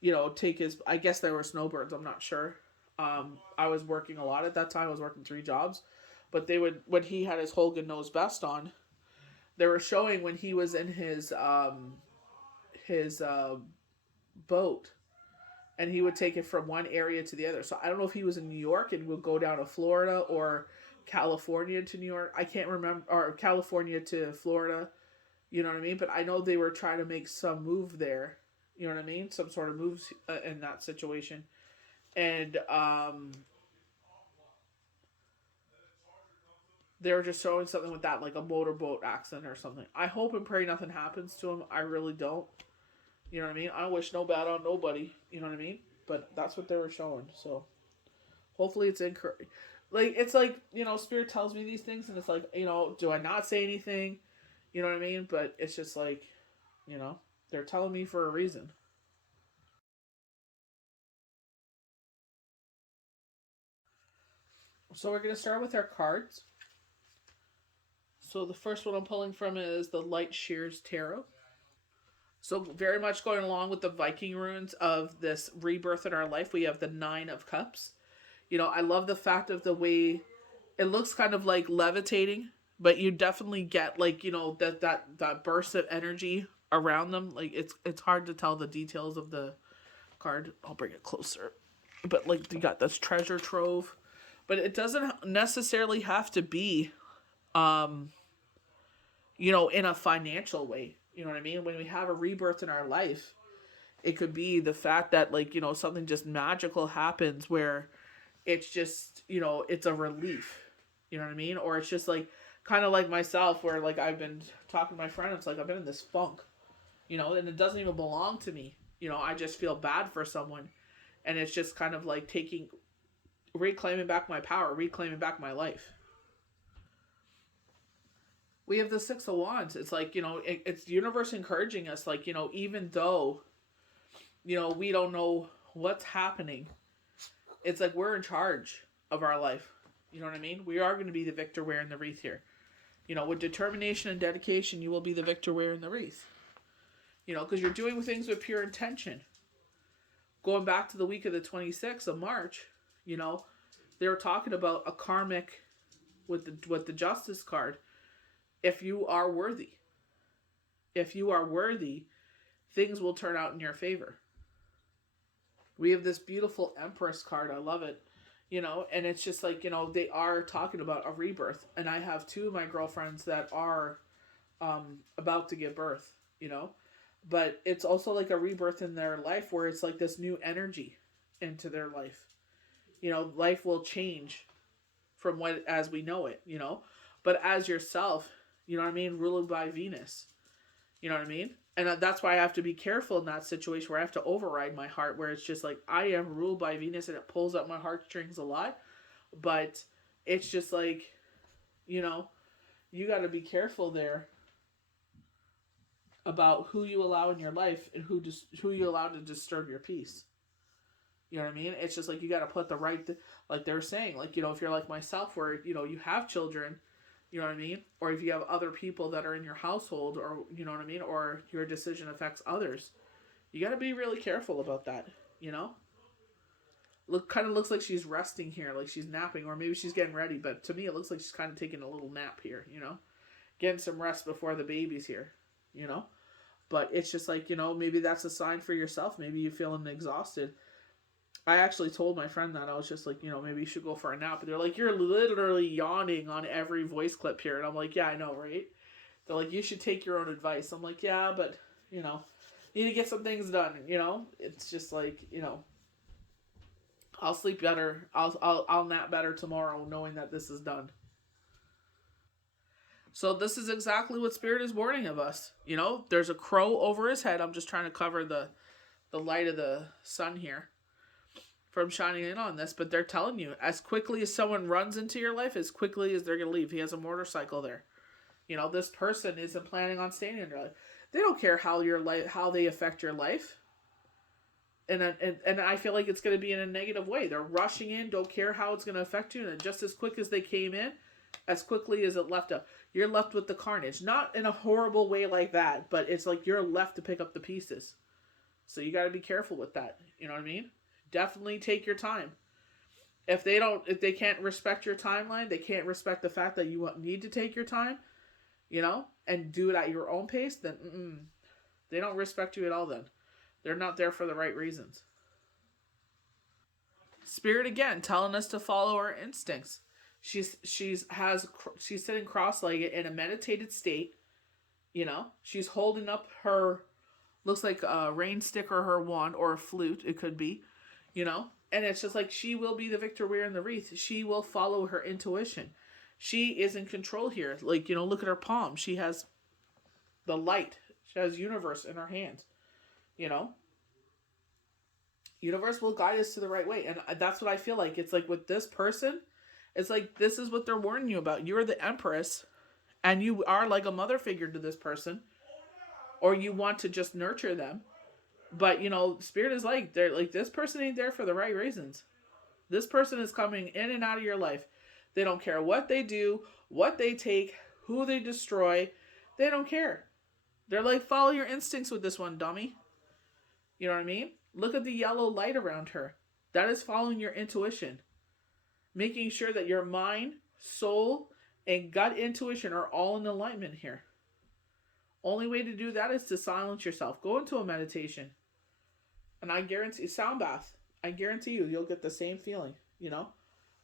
you know, take his, I guess there were snowbirds, I'm not sure. I was working a lot at that time. I was working 3 jobs. But they would, when he had his Hogan Knows Best on, they were showing when he was in his boat, and he would take it from one area to the other. So I don't know if he was in New York and would go down to Florida or California to New York. I can't remember, or California to Florida. You know what I mean? But I know they were trying to make some move there. You know what I mean? Some sort of moves in that situation. And they were just showing something with that, like a motorboat accident or something. I hope and pray nothing happens to him. I really don't. You know what I mean? I wish no bad on nobody. You know what I mean? But that's what they were showing. So hopefully it's incorrect. Like, it's like, you know, Spirit tells me these things, and it's like, you know, do I not say anything? You know what I mean? But it's just like, you know, they're telling me for a reason. So we're going to start with our cards. So the first one I'm pulling from is the Light Shears Tarot. So very much going along with the Viking runes of this rebirth in our life, we have the Nine of Cups. You know, I love the fact of the way it looks kind of like levitating, but you definitely get, like, you know, that burst of energy around them. Like, it's hard to tell the details of the card. I'll bring it closer. But, like, you got this treasure trove. But it doesn't necessarily have to be, you know, in a financial way. You know what I mean? When we have a rebirth in our life, it could be the fact that, like, you know, something just magical happens where it's just, you know, it's a relief. You know what I mean? Or it's just like, kind of like myself, where, like, I've been talking to my friend, it's like I've been in this funk, you know, and it doesn't even belong to me. You know, I just feel bad for someone. And it's just kind of like reclaiming back my power, reclaiming back my life. We have the Six of Wands. It's like, you know, it's the universe encouraging us, like, you know, even though, you know, we don't know what's happening, it's like we're in charge of our life. You know what I mean? We are going to be the victor wearing the wreath here. With determination and dedication, you will be the victor wearing the wreath. Because you're doing things with pure intention. Going back to the week of the 26th of March, they were talking about a karmic with the justice card. If you are worthy, things will turn out in your favor. We have this beautiful Empress card. I love it. And it's just like, they are talking about a rebirth. And I have two of my girlfriends that are about to give birth, But it's also like a rebirth in their life where it's like this new energy into their life. Life will change from what as we know it, But as yourself, ruled by Venus. You know what I mean? And that's why I have to be careful in that situation where I have to override my heart, where it's just like I am ruled by Venus and it pulls up my heartstrings a lot. But it's just like, you got to be careful there about who you allow in your life and who you allow to disturb your peace. You know what I mean? It's just like you got to put the right, like they're saying, like, if you're like myself where, you have children, you know what I mean? Or if you have other people that are in your household, or, you know what I mean? Or your decision affects others. You got to be really careful about that, Kind of looks like she's resting here, like she's napping, or maybe she's getting ready. But to me, it looks like she's kind of taking a little nap here, Getting some rest before the baby's here, But it's just like, maybe that's a sign for yourself. Maybe you're feeling exhausted. I actually told my friend that. I was just like, maybe you should go for a nap. And they're like, you're literally yawning on every voice clip here. And I'm like, yeah, I know, right? They're like, you should take your own advice. I'm like, yeah, but, you need to get some things done. It's just like, I'll sleep better. I'll nap better tomorrow knowing that this is done. So this is exactly what Spirit is warning of us. There's a crow over his head. I'm just trying to cover the light of the sun here from shining in on this, but they're telling you, as quickly as someone runs into your life, as quickly as they're going to leave. He has a motorcycle there. This person isn't planning on staying in your life. They don't care how they affect your life. And I feel like it's going to be in a negative way. They're rushing in, don't care how it's going to affect you, and just as quick as they came in, as quickly as it left up, you're left with the carnage. Not in a horrible way like that, but it's like you're left to pick up the pieces. So you got to be careful with that. You know what I mean? Definitely take your time. If they can't respect your timeline, they can't respect the fact that you need to take your time, and do it at your own pace, then they don't respect you at all then. They're not there for the right reasons. Spirit again telling us to follow our instincts. She's sitting cross-legged in a meditated state. She's holding up her, looks like a rain stick or her wand or a flute. It could be, and it's just like she will be the victor wearing the wreath. She will follow her intuition. She is in control here. Like, look at her palm. She has the light. She has universe in her hands. Universe will guide us to the right way. And that's what I feel like. It's like with this person, it's like this is what they're warning you about. You're the Empress, and you are like a mother figure to this person, or you want to just nurture them. But, Spirit is like, they're like, this person ain't there for the right reasons. This person is coming in and out of your life. They don't care what they do, what they take, who they destroy. They don't care. They're like, follow your instincts with this one, dummy. You know what I mean? Look at the yellow light around her. That is following your intuition. Making sure that your mind, soul, and gut intuition are all in alignment here. Only way to do that is to silence yourself. Go into a meditation. And I guarantee, sound bath. I guarantee you'll get the same feeling,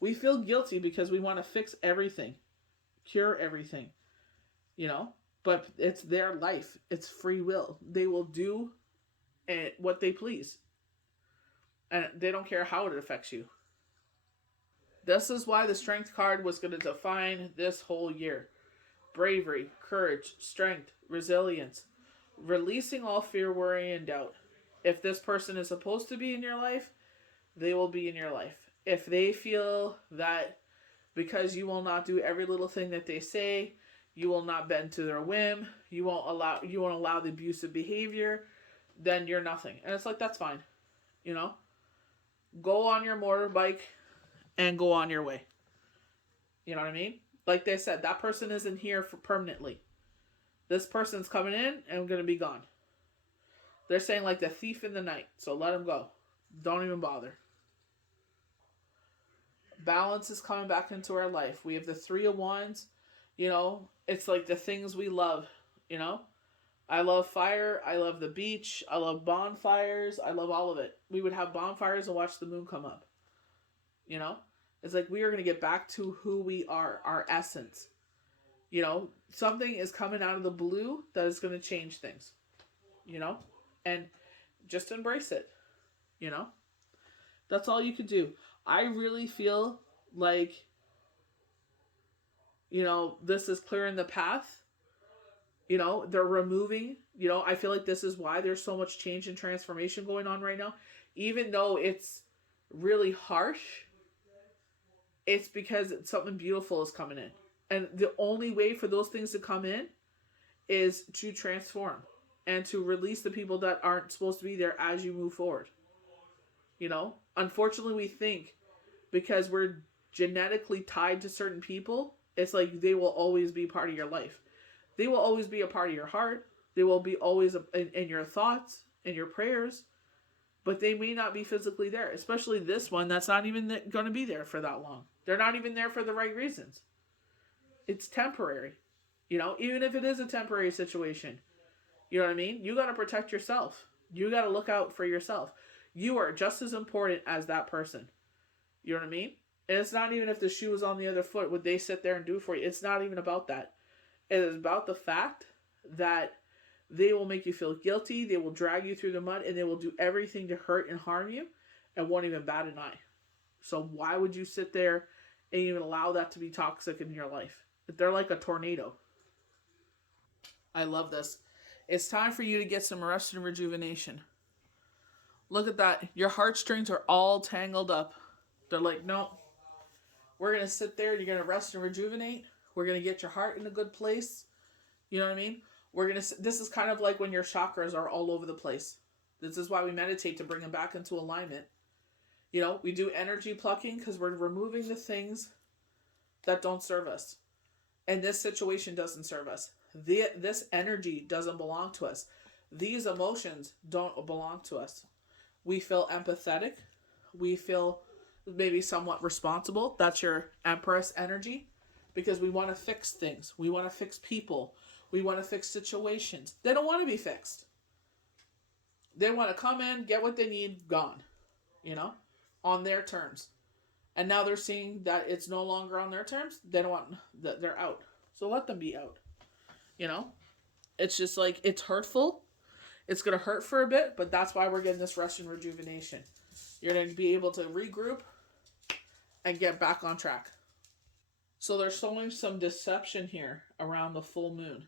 We feel guilty because we want to fix everything. Cure everything, But it's their life. It's free will. They will do what they please. And they don't care how it affects you. This is why the Strength card was going to define this whole year. Bravery, courage, strength, resilience, releasing all fear, worry, and doubt. If this person is supposed to be in your life, they will be in your life. If they feel that because you will not do every little thing that they say, you will not bend to their whim, you won't allow the abusive behavior, then you're nothing. And it's like, that's fine. Go on your motorbike and go on your way. You know what I mean? Like they said, that person isn't here for permanently. This person's coming in and going to be gone. They're saying like the thief in the night. So let him go. Don't even bother. Balance is coming back into our life. We have the Three of Wands. You know, it's like the things we love. You know, I love fire. I love the beach. I love bonfires. I love all of it. We would have bonfires and watch the moon come up. You know, it's like we are going to get back to who we are, our essence. You know, something is coming out of the blue that is going to change things. You know, and just embrace it. You know, that's all you could do. I really feel like, you know, this is clearing the path. You know, they're removing, you know, I feel like this is why there's so much change and transformation going on right now. Even though it's really harsh, it's because something beautiful is coming in. And the only way for those things to come in is to transform and to release the people that aren't supposed to be there as you move forward. You know, unfortunately, we think because we're genetically tied to certain people, it's like they will always be part of your life. They will always be a part of your heart. They will be always in your thoughts and your prayers, but they may not be physically there, especially this one that's not even going to be there for that long. They're not even there for the right reasons. It's temporary. You know, even if it is a temporary situation, you know what I mean? You got to protect yourself. You got to look out for yourself. You are just as important as that person. You know what I mean? And it's not even if the shoe was on the other foot, would they sit there and do for you? It's not even about that. It is about the fact that they will make you feel guilty, they will drag you through the mud, and they will do everything to hurt and harm you and won't even bat an eye. So why would you sit there and even allow that to be toxic in your life? They're like a tornado. I love this. It's time for you to get some rest and rejuvenation. Look at that. Your heartstrings are all tangled up. They're like, no, we're going to sit there. You're going to rest and rejuvenate. We're going to get your heart in a good place. You know what I mean? This is kind of like when your chakras are all over the place. This is why we meditate, to bring them back into alignment. You know, we do energy plucking because we're removing the things that don't serve us. And this situation doesn't serve us. This energy doesn't belong to us. These emotions don't belong to us. We feel empathetic. We feel maybe somewhat responsible. That's your Empress energy. Because we want to fix things. We want to fix people. We want to fix situations. They don't want to be fixed. They want to come in, get what they need, gone. You know? On their terms. And now they're seeing that it's no longer on their terms. They don't want that. They're out. So let them be out. You know? It's just like, it's hurtful. It's going to hurt for a bit, but that's why we're getting this rest and rejuvenation. You're going to be able to regroup and get back on track. So they're showing some deception here around the full moon.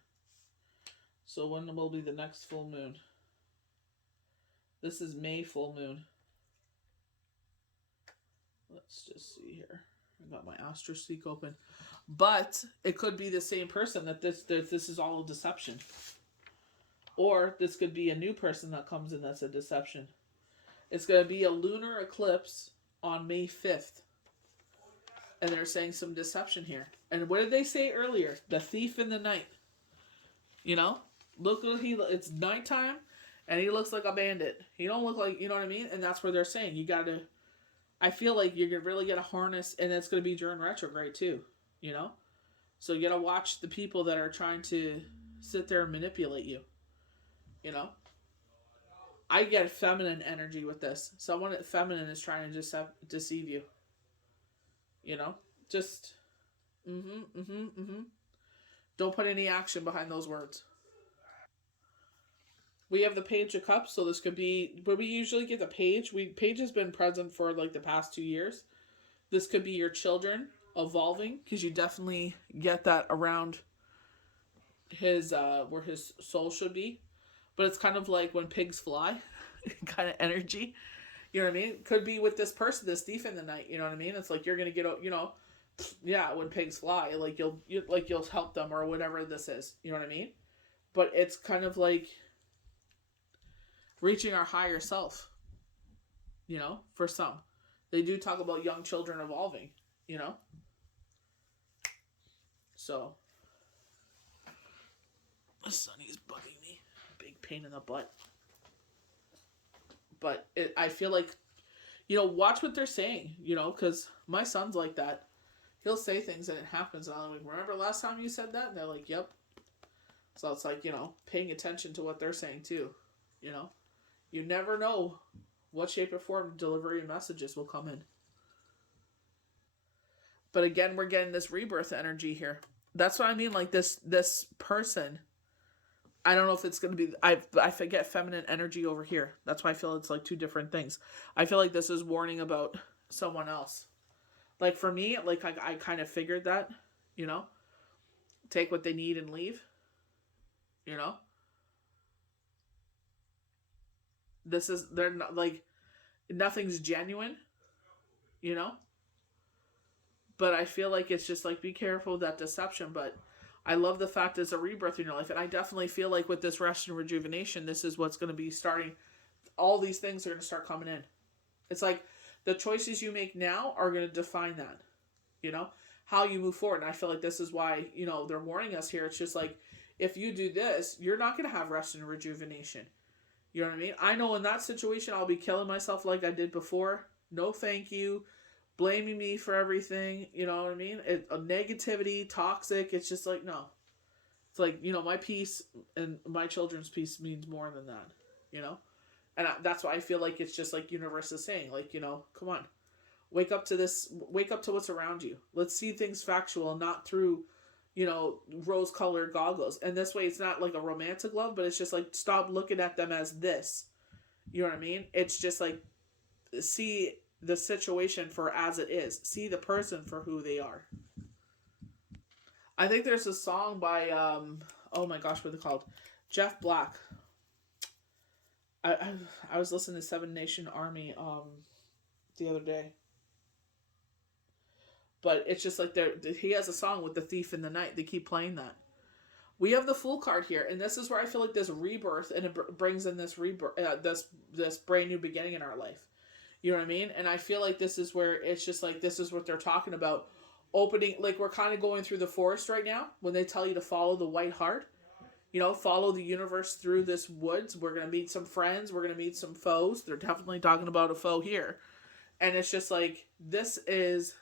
So when will be the next full moon? This is May full moon. Let's just see here. I got my AstroSeek open. But it could be the same person that this is all a deception. Or this could be a new person that comes in that's a deception. It's going to be a lunar eclipse on May 5th. And they're saying some deception here. And what did they say earlier? The thief in the night. You know? Look, it's nighttime, and he looks like a bandit. He don't look like, you know what I mean? And that's where they're saying, you got to, I feel like you're really going to harness, and it's going to be during retrograde too. You know? So you got to watch the people that are trying to sit there and manipulate you. You know? I get feminine energy with this. Someone feminine is trying to deceive you. You know? Just, Don't put any action behind those words. We have the Page of Cups, so this could be, but we usually get the Page. Page has been present for like the past 2 years. This could be your children evolving, because you definitely get that around his, where his soul should be. But it's kind of like when pigs fly, kind of energy. You know what I mean? Could be with this person, this thief in the night. You know what I mean? It's like you're gonna get, you know, yeah, when pigs fly, like you'll help them or whatever this is. You know what I mean? But it's kind of like reaching our higher self. You know, for some, they do talk about young children evolving. You know, So, Sonny's bugging me. Big pain in the butt. But I feel like, watch what they're saying, because my son's like that. He'll say things and it happens. And I'm like, remember last time you said that? And they're like, yep. So it's like, paying attention to what they're saying too. You never know what shape or form delivery messages will come in. But again, we're getting this rebirth energy here. That's what I mean. Like this person, I don't know if it's going to be, I forget feminine energy over here. That's why I feel it's like two different things. I feel like this is warning about someone else. Like for me, like I kind of figured that, take what they need and leave, you know. They're not like, nothing's genuine, you know. But I feel like it's just like, be careful of that deception. But I love the fact it's a rebirth in your life. And I definitely feel like with this rest and rejuvenation, this is what's going to be starting. All these things are going to start coming in. It's like the choices you make now are going to define that, how you move forward. And I feel like this is why, they're warning us here. It's just like, if you do this, you're not going to have rest and rejuvenation. You know what I mean? I know in that situation, I'll be killing myself like I did before. No, thank you. Blaming me for everything. You know what I mean? Negativity, toxic. It's just like, no. It's like, my peace and my children's peace means more than that. And that's why I feel like it's just like universe is saying, like, come on. Wake up to this. Wake up to what's around you. Let's see things factual, not through, rose-colored goggles. And this way, it's not like a romantic love, but it's just like, stop looking at them as this. You know what I mean? It's just like, see the situation for as it is. See the person for who they are. I think there's a song by, oh my gosh, what's it called? Jeff Black. I was listening to Seven Nation Army the other day. But it's just like he has a song with The Thief in the Night. They keep playing that. We have the Fool card here, and this is where I feel like this rebirth, and it brings in this rebirth, this brand new beginning in our life. You know what I mean? And I feel like this is where it's just like, this is what they're talking about. Opening, like we're kind of going through the forest right now when they tell you to follow the white heart. Follow the universe through this woods. We're going to meet some friends. We're going to meet some foes. They're definitely talking about a foe here. And it's just like, this is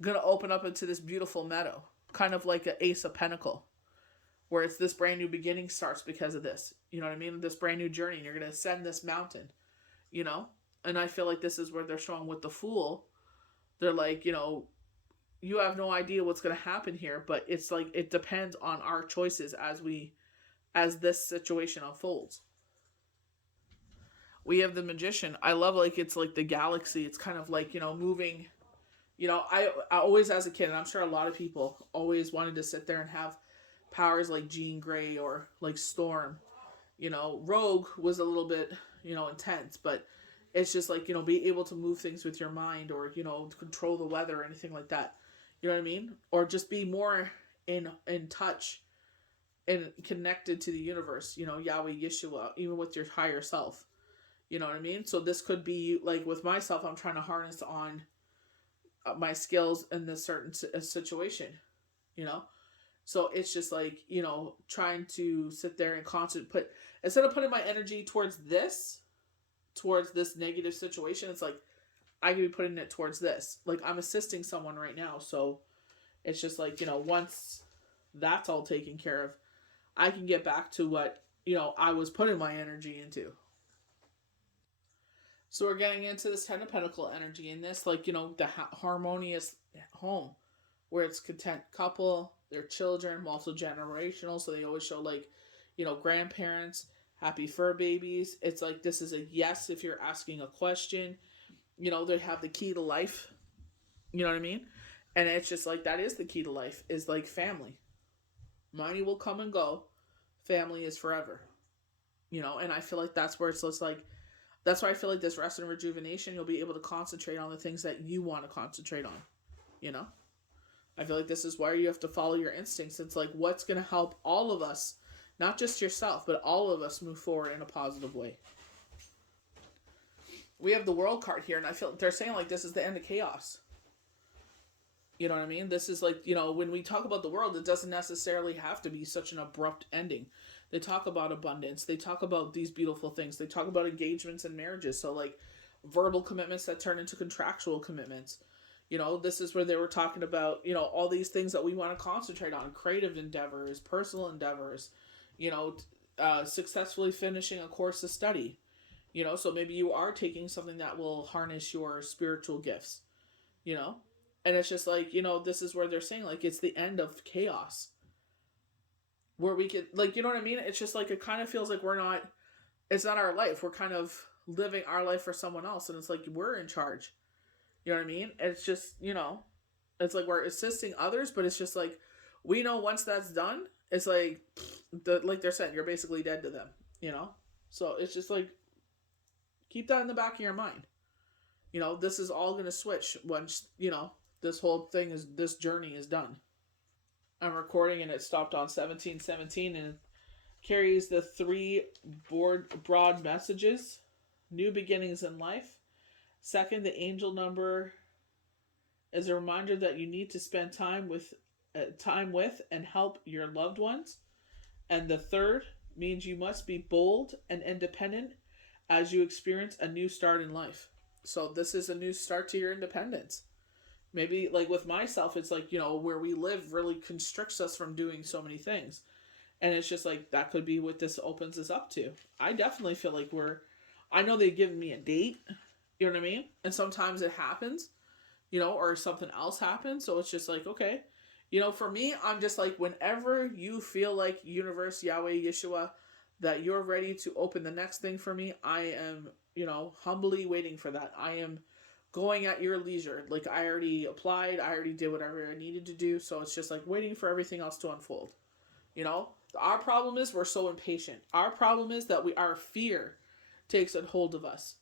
going to open up into this beautiful meadow. Kind of like an Ace of Pentacle. Where it's this brand new beginning starts because of this. You know what I mean? This brand new journey. And you're going to ascend this mountain. And I feel like this is where they're showing with the Fool. They're like, you have no idea what's going to happen here, but it's like, it depends on our choices as this situation unfolds. We have the Magician. I love, like, it's like the galaxy. It's kind of like, moving, I always, as a kid, and I'm sure a lot of people always wanted to sit there and have powers like Jean Grey or like Storm. Rogue was a little bit, intense, but it's just like, be able to move things with your mind or, control the weather or anything like that. You know what I mean? Or just be more in touch and connected to the universe, Yahweh, Yeshua, even with your higher self. You know what I mean? So this could be like with myself, I'm trying to harness on my skills in this certain situation, So it's just like, trying to sit there and instead of putting my energy towards this negative situation, it's like, I could be putting it towards this. Like, I'm assisting someone right now. So it's just like, once that's all taken care of, I can get back to what, I was putting my energy into. So we're getting into this Ten of Pentacle energy in this, like, the harmonious home where it's content couple, their children, multi-generational. So they always show like, grandparents, happy fur babies. It's like, this is a yes if you're asking a question. They have the key to life. You know what I mean? And it's just like, that is the key to life, is like family. Money will come and go. Family is forever. And I feel like that's where it's like, that's why I feel like this rest and rejuvenation, you'll be able to concentrate on the things that you want to concentrate on. I feel like this is why you have to follow your instincts. It's like, what's going to help all of us, not just yourself, but all of us move forward in a positive way. We have the World card here, and I feel they're saying like this is the end of chaos. You know what I mean? This is like, you know, when we talk about the world, it doesn't necessarily have to be such an abrupt ending. They talk about abundance. They talk about these beautiful things. They talk about engagements and marriages. So, like, verbal commitments that turn into contractual commitments. You know, this is where they were talking about, you know, all these things that we want to concentrate on: creative endeavors, personal endeavors, you know, successfully finishing a course of study. You know, so maybe you are taking something that will harness your spiritual gifts, you know? And it's just like, you know, this is where they're saying, like, it's the end of chaos. Where we could, like, you know what I mean? It's just like, it kind of feels like we're not, it's not our life. We're kind of living our life for someone else. And it's like, we're in charge. You know what I mean? It's just, you know, it's like we're assisting others, but it's just like, we know once that's done, it's like, like they're saying, you're basically dead to them, you know? So it's just like, keep that in the back of your mind. You know, this is all going to switch once, you know, this whole thing is, this journey is done. I'm recording and it stopped on 1717 and carries the three broad messages: new beginnings in life. Second, the angel number is a reminder that you need to spend time with and help your loved ones. And the third means you must be bold and independent as you experience a new start in life. So this is a new start to your independence. Maybe like with myself, it's like, you know, where we live really constricts us from doing so many things. And it's just like, that could be what this opens us up to. I definitely feel like I know they've given me a date, you know what I mean? And sometimes it happens, you know, or something else happens. So it's just like, okay, you know, for me, I'm just like, whenever you feel like universe, Yahweh, Yeshua, that you're ready to open the next thing for me, I am, you know, humbly waiting for that. I am going at your leisure. Like, I already applied, I already did whatever I needed to do. So it's just like waiting for everything else to unfold. You know, our problem is we're so impatient. Our problem is that our fear takes a hold of us.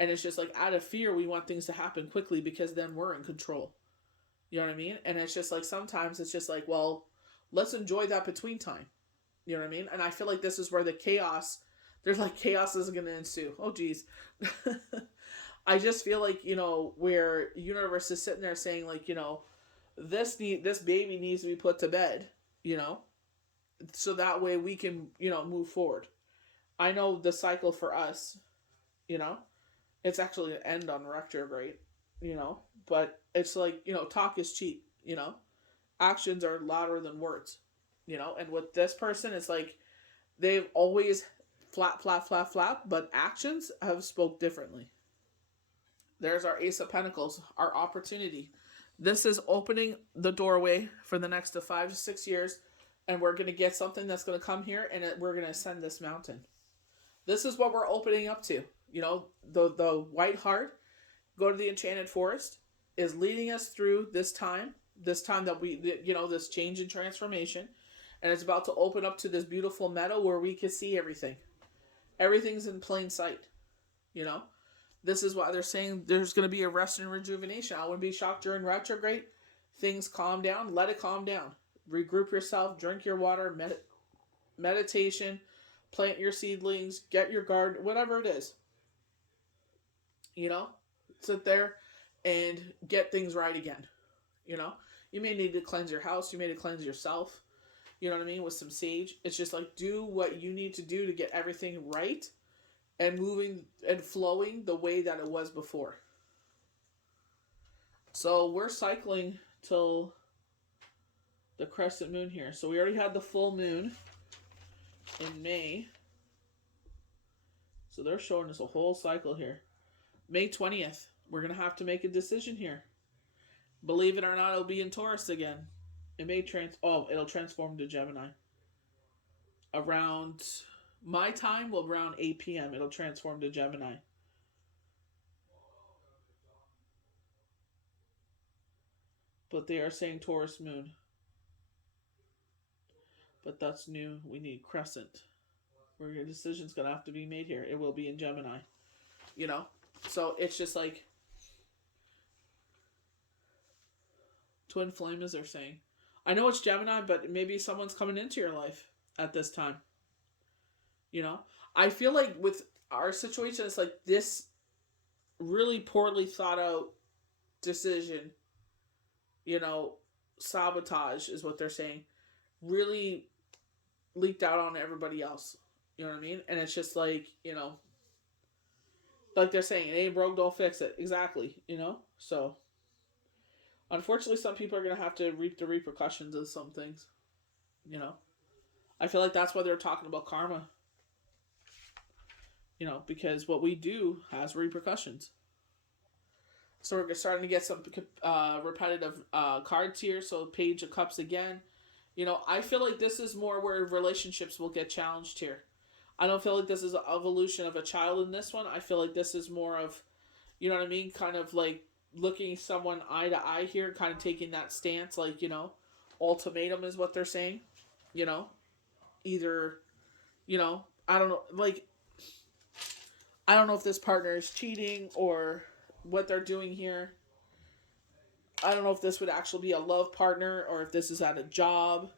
And it's just like, out of fear, we want things to happen quickly because then we're in control. You know what I mean? And it's just like, sometimes it's just like, well, let's enjoy that between time. You know what I mean? And I feel like this is where there's like chaos is going to ensue. Oh, geez. I just feel like, you know, where universe is sitting there saying, like, you know, this baby needs to be put to bed, you know, so that way we can, you know, move forward. I know the cycle for us, you know, it's actually an end on retrograde, you know, but it's like, you know, talk is cheap, you know, actions are louder than words, you know, and with this person, it's like they've always flap, but actions have spoke differently. There's our Ace of Pentacles, our opportunity. This is opening the doorway for the next 5 to 6 years, and we're going to get something that's going to come here, and we're going to ascend this mountain. This is what we're opening up to. You know, the White Heart, go to the Enchanted Forest, is leading us through this time that we, you know, this change and transformation, and it's about to open up to this beautiful meadow where we can see everything. Everything's in plain sight, you know. This is why they're saying there's going to be a rest and rejuvenation. I wouldn't be shocked during retrograde. Things calm down. Let it calm down. Regroup yourself. Drink your water. Meditation. Plant your seedlings. Get your garden. Whatever it is. You know? Sit there and get things right again. You know? You may need to cleanse your house. You may need to cleanse yourself. You know what I mean? With some sage. It's just like, do what you need to do to get everything right and moving and flowing the way that it was before. So we're cycling till the crescent moon here. So we already had the full moon in May. So they're showing us a whole cycle here. May 20th, we're going to have to make a decision here. Believe it or not, it'll be in Taurus again. It'll transform to Gemini. Around my time, well, around 8 p.m., it'll transform to Gemini. But they are saying Taurus moon. But that's new. We need crescent. Where your decision's going to have to be made here. It will be in Gemini. You know? So it's just like twin flame, as they're saying. I know it's Gemini, but maybe someone's coming into your life at this time. You know? I feel like with our situation, it's like this really poorly thought out decision you know, sabotage is what they're saying, really leaked out on everybody else. You know what I mean? And it's just like, you know, like they're saying, it ain't broke, don't fix it. Exactly, you know? So, unfortunately, some people are going to have to reap the repercussions of some things, you know? I feel like that's why they're talking about karma, you know, because what we do has repercussions. So we're starting to get some repetitive cards here. So Page of Cups again. You know, I feel like this is more where relationships will get challenged here. I don't feel like this is an evolution of a child in this one. I feel like this is more of, you know what I mean? Kind of like looking someone eye to eye here, kind of taking that stance, like, you know, ultimatum is what they're saying. You know, either, you know, I don't know, like, I don't know if this partner is cheating or what they're doing here. I don't know if this would actually be a love partner or if this is at a job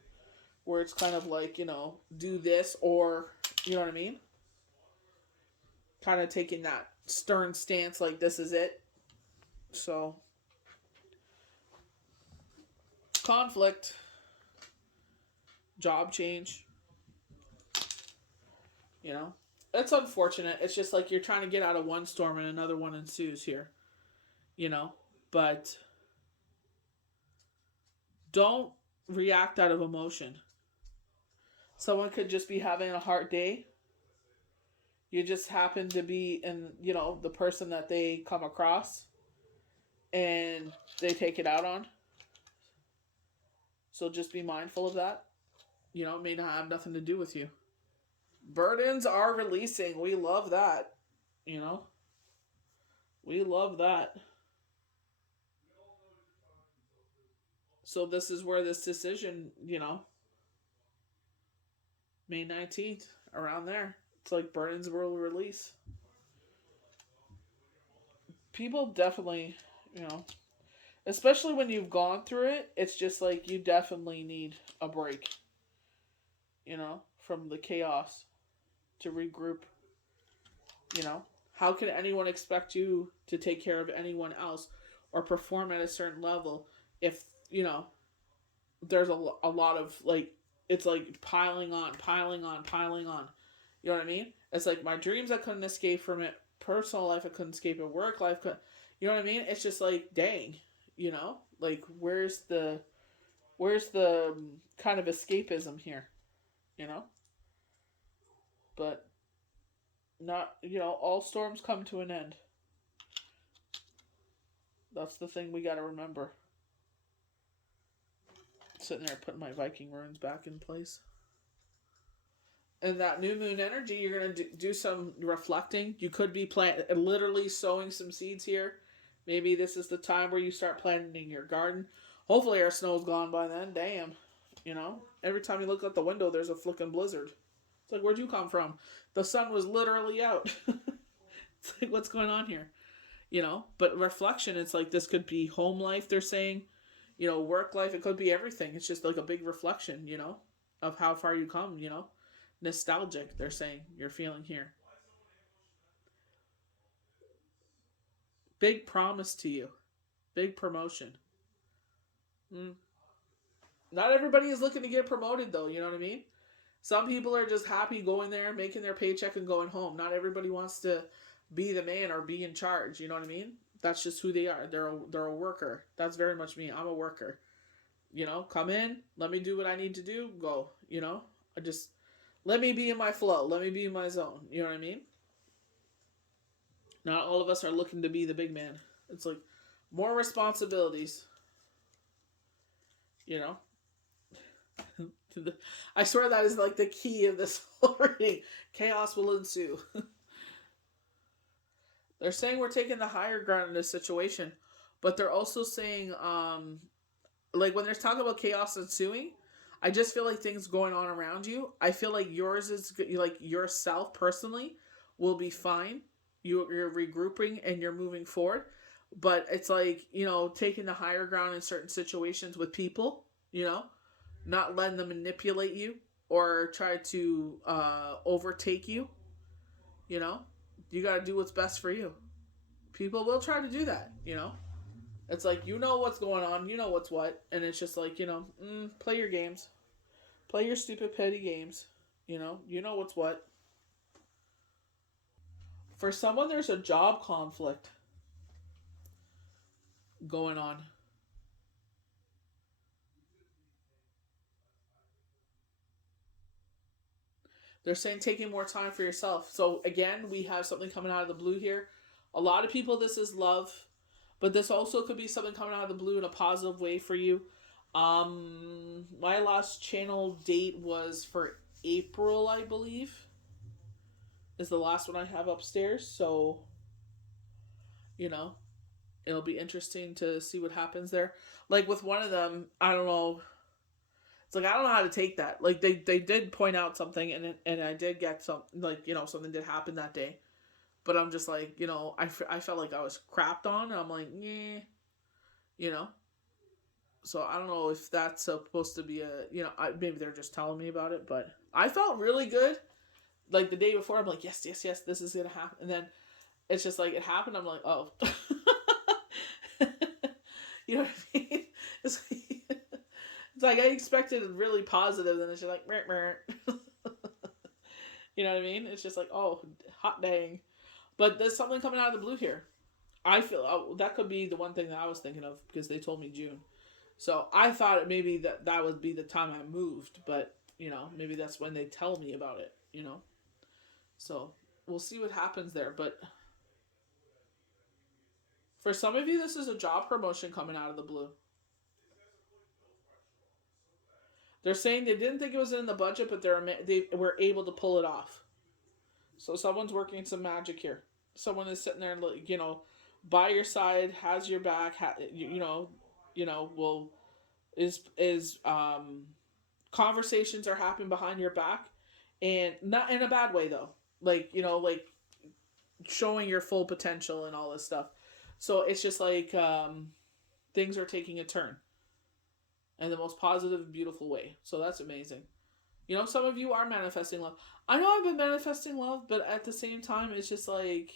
where it's kind of like, you know, do this or, you know what I mean? Kind of taking that stern stance like this is it. So, conflict, job change, you know? It's unfortunate. It's just like you're trying to get out of one storm and another one ensues here, you know? But don't react out of emotion. Someone could just be having a hard day. You just happen to be in, you know, the person that they come across and they take it out on. So just be mindful of that. You know, it may not have nothing to do with you. Burdens are releasing. We love that. You know, we love that. So this is where this decision, you know, May 19th, around there. It's like burdens will release. People definitely, you know, especially when you've gone through it, it's just like you definitely need a break, you know, from the chaos to regroup, you know. How can anyone expect you to take care of anyone else or perform at a certain level if, you know, there's a lot of like, it's like piling on, piling on, piling on. You know what I mean? It's like my dreams, I couldn't escape from it. Personal life, I couldn't escape it. Work life, you know what I mean? It's just like, dang, you know, like where's the kind of escapism here, you know? But not, you know, all storms come to an end. That's the thing we got to remember. Sitting there putting my Viking runes back in place. And that new moon energy, you're going to do some reflecting. You could be literally sowing some seeds here. Maybe this is the time where you start planting your garden. Hopefully our snow's gone by then. Damn. You know, every time you look out the window, there's a flicking blizzard. It's like, where'd you come from? The sun was literally out. It's like, what's going on here? You know, but reflection, it's like this could be home life, they're saying. You know, work life, it could be everything. It's just like a big reflection, you know, of how far you come, you know. Nostalgic, they're saying, you're feeling here. Big promise to you. Big promotion. Mm. Not everybody is looking to get promoted, though, you know what I mean? Some people are just happy going there, making their paycheck, and going home. Not everybody wants to be the man or be in charge, you know what I mean? That's just who they are. They're a worker. That's very much me. I'm a worker. You know, come in, let me do what I need to do, go. You know, I just let me be in my flow. Let me be in my zone. You know what I mean? Not all of us are looking to be the big man. It's like more responsibilities. You know, I swear that is like the key of this whole reading. Chaos will ensue. They're saying we're taking the higher ground in this situation, but they're also saying, like when they're talking about chaos ensuing, I just feel like things going on around you. I feel like yours is like yourself personally will be fine. You're regrouping and you're moving forward, but it's like, you know, taking the higher ground in certain situations with people. You know, not letting them manipulate you or try to overtake you. You know, you got to do what's best for you. People will try to do that, you know. It's like, you know what's going on, you know what's what, and it's just like, play your games. Play your stupid petty games. You know what's what. For someone, there's a job conflict going on. They're saying taking more time for yourself. So again, we have something coming out of the blue here. A lot of people, this is love, but this also could be something coming out of the blue in a positive way for you. My last channel date was for April, I believe, is the last one I have upstairs. So, you know, it'll be interesting to see what happens there. Like with one of them, I don't know. It's like I don't know how to take that. Like they did point out something, and I did get some, like, something did happen that day, but I'm just like, I felt like I was crapped on, and I'm like, yeah, you know. So I don't know if that's supposed to be maybe they're just telling me about it, but I felt really good. Like the day before, I'm like, yes, yes, yes, this is gonna happen, and then it's just like it happened. I'm like, oh, you know what I mean? It's like, it's like I expected really positive, and it's just like, meh, meh. You know what I mean? It's just like, oh, hot dang. But there's something coming out of the blue here. I feel that could be the one thing that I was thinking of because they told me June. So I thought maybe that would be the time I moved, but maybe that's when they tell me about it. So we'll see what happens there. But for some of you, this is a job promotion coming out of the blue. They're saying they didn't think it was in the budget, but they were able to pull it off. So someone's working some magic here. Someone is sitting there, by your side, has your back, will is conversations are happening behind your back, and not in a bad way though. Like showing your full potential and all this stuff. So it's just like things are taking a turn in the most positive, beautiful way. So that's amazing. Some of you are manifesting love. I know I've been manifesting love, but at the same time, it's just like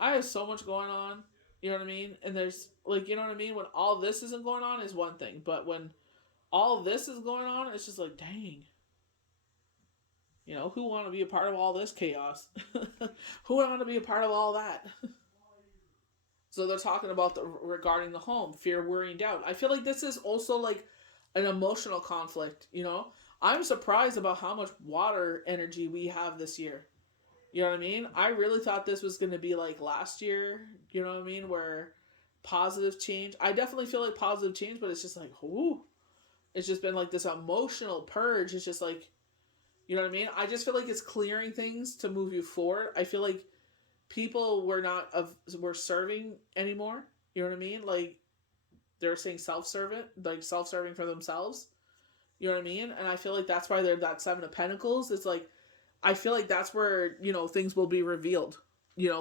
I have so much going on. You know what I mean? And there's like, you know what I mean? When all this isn't going on is one thing, but when all this is going on, it's just like, dang. Who want to be a part of all this chaos? Who want to be a part of all that? So they're talking about regarding the home, fear, worry, and doubt. I feel like this is also like an emotional conflict. I'm surprised about how much water energy we have this year. You know what I mean? I really thought this was going to be like last year. You know what I mean? Where positive change. I definitely feel like positive change, but it's just like, ooh. It's just been like this emotional purge. It's just like, you know what I mean? I just feel like it's clearing things to move you forward. I feel like people were serving anymore. You know what I mean? Like they're saying self-serving for themselves. You know what I mean? And I feel like that's why they're that Seven of Pentacles. It's like I feel like that's where things will be revealed.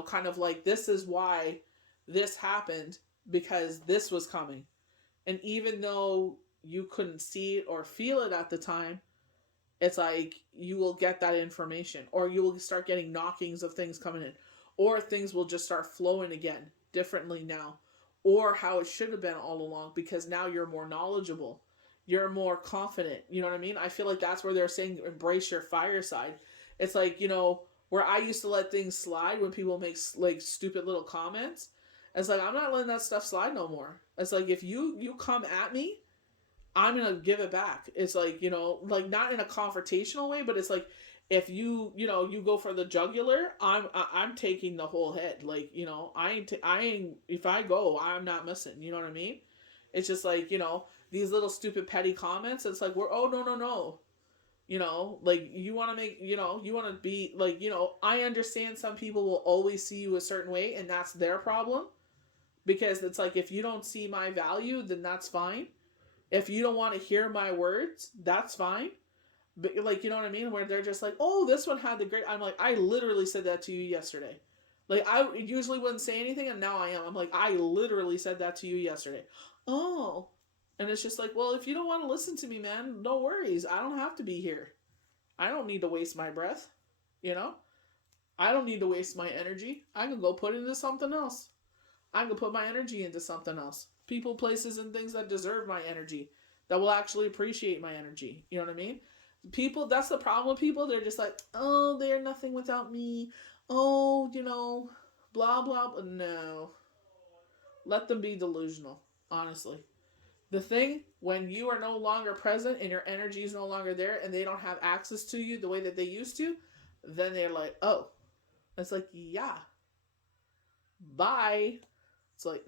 Kind of like this is why this happened because this was coming, and even though you couldn't see it or feel it at the time, it's like you will get that information, or you will start getting knockings of things coming in, or things will just start flowing again differently now, or how it should have been all along because now you're more knowledgeable, you're more confident. You know what I mean? I feel like that's where they're saying embrace your fire side. It's like, where I used to let things slide when people make like stupid little comments. It's like I'm not letting that stuff slide no more. It's like if you come at me, I'm gonna give it back. It's like, like not in a confrontational way, but it's like if you go for the jugular, I'm taking the whole head. Like, I ain't if I go, I'm not missing. You know what I mean? It's just like, these little stupid petty comments. It's like we're no. Like you want to make, you want to be like, I understand some people will always see you a certain way, and that's their problem. Because it's like if you don't see my value, then that's fine. If you don't want to hear my words, that's fine. But like, you know what I mean? Where they're just like, oh, this one had the great. I'm like, I literally said that to you yesterday. Like, I usually wouldn't say anything, and now I am. I'm like, I literally said that to you yesterday. Oh. And it's just like, well, if you don't want to listen to me, man, no worries. I don't have to be here. I don't need to waste my breath. I don't need to waste my energy. I can go put it into something else. I can put my energy into something else. People, places, and things that deserve my energy, that will actually appreciate my energy. You know what I mean? People, that's the problem with people. They're just like, oh, they're nothing without me. Oh, blah, blah, blah. No. Let them be delusional, honestly. The thing, when you are no longer present and your energy is no longer there and they don't have access to you the way that they used to, then they're like, oh. It's like, yeah. Bye. It's like,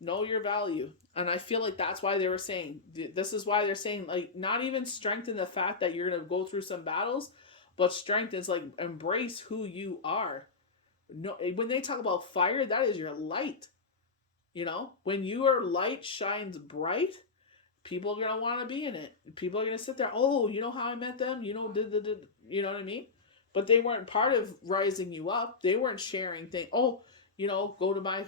know your value. And I feel like that's why they were saying, this is why they're saying, like, not even strengthen the fact that you're going to go through some battles, but strength is like, embrace who you are. No, when they talk about fire, that is your light. When your light shines bright, people are going to want to be in it. People are going to sit there, oh, you know how I met them? You know what I mean? But they weren't part of rising you up. They weren't sharing things. Oh, go to my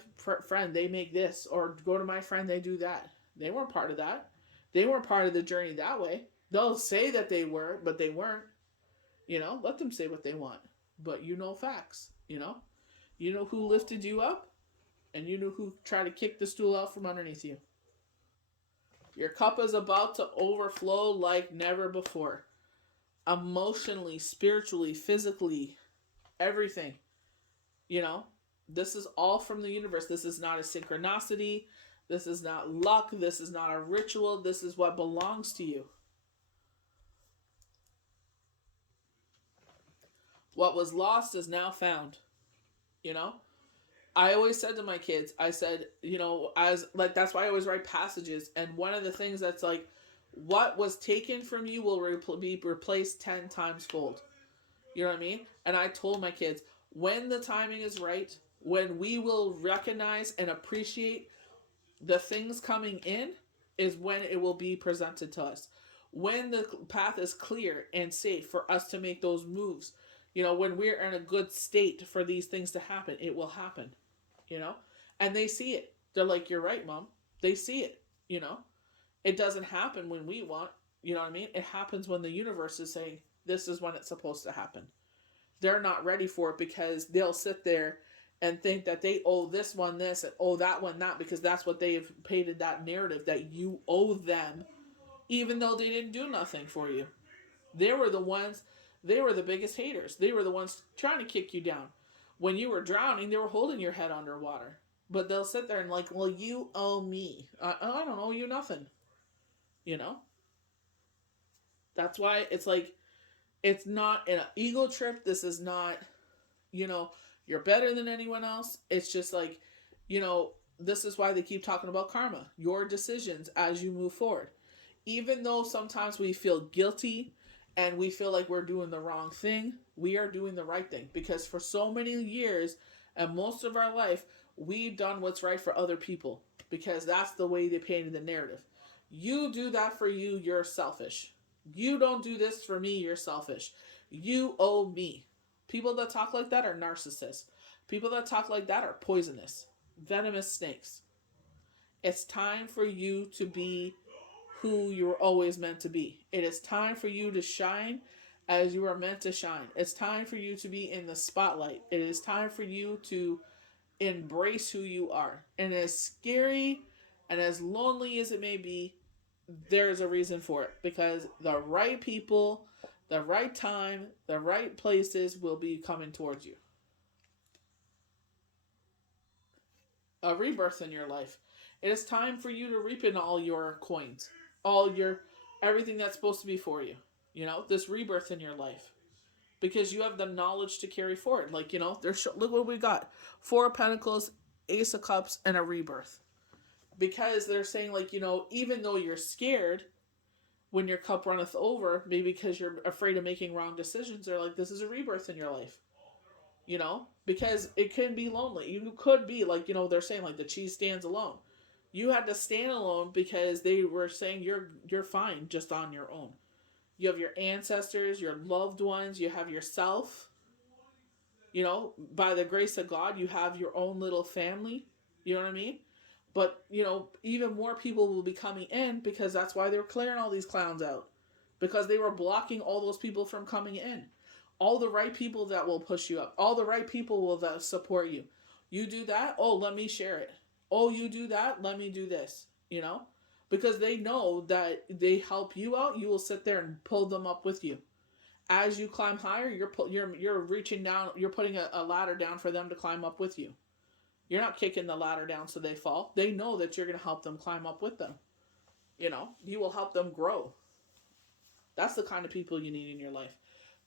friend, they make this, or go to my friend, they do that. They weren't part of that. They weren't part of the journey that way. They'll say that they were, but they weren't. Let them say what they want. But facts, You know who lifted you up, and you know who tried to kick the stool out from underneath you. Your cup is about to overflow like never before. Emotionally, spiritually, physically, everything. This is all from the universe. This is not a synchronicity. This is not luck. This is not a ritual. This is what belongs to you. What was lost is now found. I always said to my kids, I said, as like, that's why I always write passages. And one of the things that's like, what was taken from you will be replaced 10 times fold. You know what I mean? And I told my kids, when the timing is right, when we will recognize and appreciate the things coming in, is when it will be presented to us. When the path is clear and safe for us to make those moves, when we're in a good state for these things to happen, it will happen. And they see it. They're like, you're right, Mom. They see it. It doesn't happen when we want. You know what I mean? It happens when the universe is saying, this is when it's supposed to happen. They're not ready for it because they'll sit there and think that they owe this one this and owe that one that, because that's what they've painted that narrative, that you owe them, even though they didn't do nothing for you. They were the biggest haters. They were the ones trying to kick you down. When you were drowning, they were holding your head underwater. But they'll sit there and like, well, you owe me. I don't owe you nothing. That's why it's like, it's not an ego trip. This is not, you're better than anyone else. It's just like, this is why they keep talking about karma. Your decisions as you move forward. Even though sometimes we feel guilty and we feel like we're doing the wrong thing, we are doing the right thing. Because for so many years and most of our life, we've done what's right for other people. Because that's the way they painted the narrative. You do that for you, you're selfish. You don't do this for me, you're selfish. You owe me. People that talk like that are narcissists. People that talk like that are poisonous, venomous snakes. It's time for you to be who you were always meant to be. It is time for you to shine as you are meant to shine. It's time for you to be in the spotlight. It is time for you to embrace who you are. And as scary and as lonely as it may be, there's a reason for it. Because the right people, the right time, the right places will be coming towards you. A rebirth in your life. It is time for you to reap in all your coins. Everything that's supposed to be for you. This rebirth in your life. Because you have the knowledge to carry forward. Like, look what we got. 4 of Pentacles, Ace of Cups, and a rebirth. Because they're saying, like, even though you're scared when your cup runneth over, maybe because you're afraid of making wrong decisions, they're like, this is a rebirth in your life. Because it can be lonely. You could be, like, they're saying, like, the cheese stands alone. You had to stand alone because they were saying you're fine just on your own. You have your ancestors, your loved ones, you have yourself. By the grace of God, you have your own little family. You know what I mean? But, even more people will be coming in because that's why they were clearing all these clowns out. Because they were blocking all those people from coming in. All the right people that will push you up. All the right people will that support you. You do that, oh, let me share it. Oh, you do that, let me do this. Because they know that they help you out, you will sit there and pull them up with you. As you climb higher, you're reaching down, you're putting a ladder down for them to climb up with you. You're not kicking the ladder down so they fall. They know that you're going to help them climb up with them. You will help them grow. That's the kind of people you need in your life.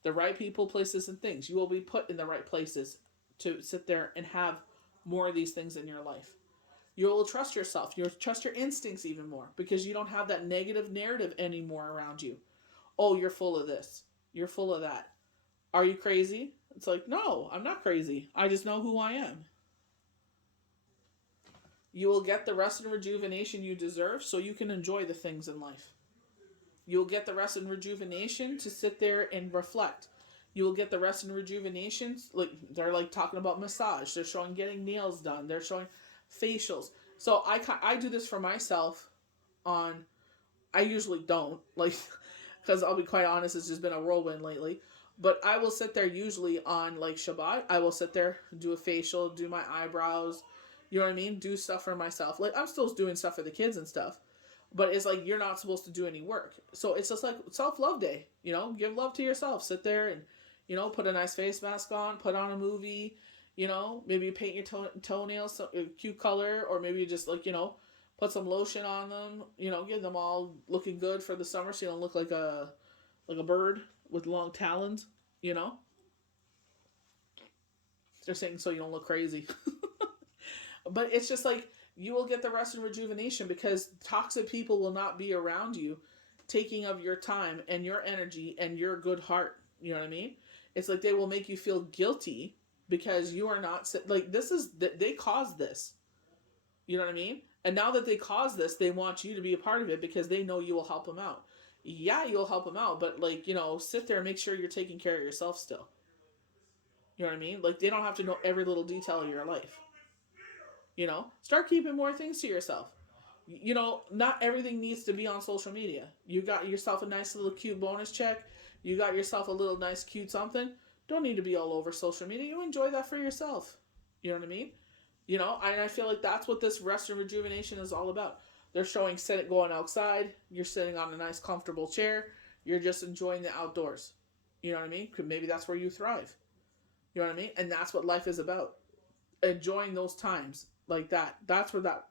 The right people, places, and things. You will be put in the right places to sit there and have more of these things in your life. You will trust yourself. You'll trust your instincts even more because you don't have that negative narrative anymore around you. Oh, you're full of this. You're full of that. Are you crazy? It's like, no, I'm not crazy. I just know who I am. You will get the rest and rejuvenation you deserve so you can enjoy the things in life. You'll get the rest and rejuvenation to sit there and reflect. You will get the rest and rejuvenation. Like they're like talking about massage. They're showing getting nails done. They're showing facials. So I do this for myself on, I usually don't, like, because I'll be quite honest, it's just been a whirlwind lately. But I will sit there usually on like Shabbat. I will sit there, do a facial, do my eyebrows. You know what I mean? Do stuff for myself. Like I'm still doing stuff for the kids and stuff. But it's like you're not supposed to do any work. So it's just like self-love day. Give love to yourself. Sit there and, put a nice face mask on, put on a movie, maybe paint your toenails a cute color, or maybe just like, put some lotion on them, get them all looking good for the summer so you don't look like a bird with long talons, They're saying so you don't look crazy. But it's just like, you will get the rest and rejuvenation because toxic people will not be around you taking of your time and your energy and your good heart. You know what I mean? It's like they will make you feel guilty because you are not, like, they caused this. You know what I mean? And now that they caused this, they want you to be a part of it because they know you will help them out. Yeah, you'll help them out, but like, sit there and make sure you're taking care of yourself still. You know what I mean? Like, they don't have to know every little detail of your life. Start keeping more things to yourself. Not everything needs to be on social media. You got yourself a nice little cute bonus check. You got yourself a little nice cute something. Don't need to be all over social media. You enjoy that for yourself. You know what I mean? And I feel like that's what this rest and rejuvenation is all about. They're showing going outside. You're sitting on a nice comfortable chair. You're just enjoying the outdoors. You know what I mean? Maybe that's where you thrive. You know what I mean? And that's what life is about. Enjoying those times like that. That's where that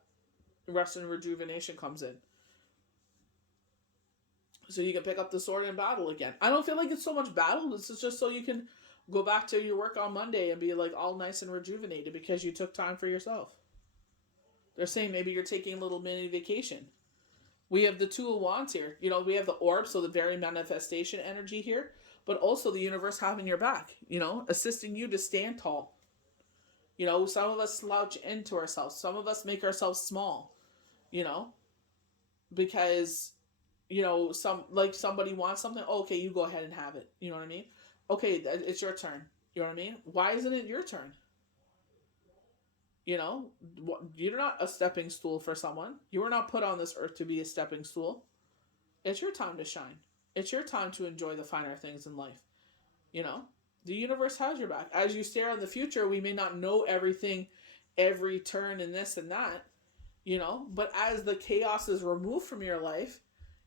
rest and rejuvenation comes in. So you can pick up the sword in battle again. I don't feel like it's so much battle. This is just so you can go back to your work on Monday and be like all nice and rejuvenated because you took time for yourself. They're saying maybe you're taking a little mini vacation. We have the Two of Wands here. We have the orb, so the very manifestation energy here, but also the universe having your back, assisting you to stand tall. Some of us slouch into ourselves. Some of us make ourselves small, because, somebody wants something. Oh, okay, you go ahead and have it. You know what I mean? Okay, it's your turn. You know what I mean? Why isn't it your turn? You're not a stepping stool for someone. You were not put on this earth to be a stepping stool. It's your time to shine. It's your time to enjoy the finer things in life. The universe has your back. As you stare in the future, we may not know everything, every turn and this and that, but as the chaos is removed from your life,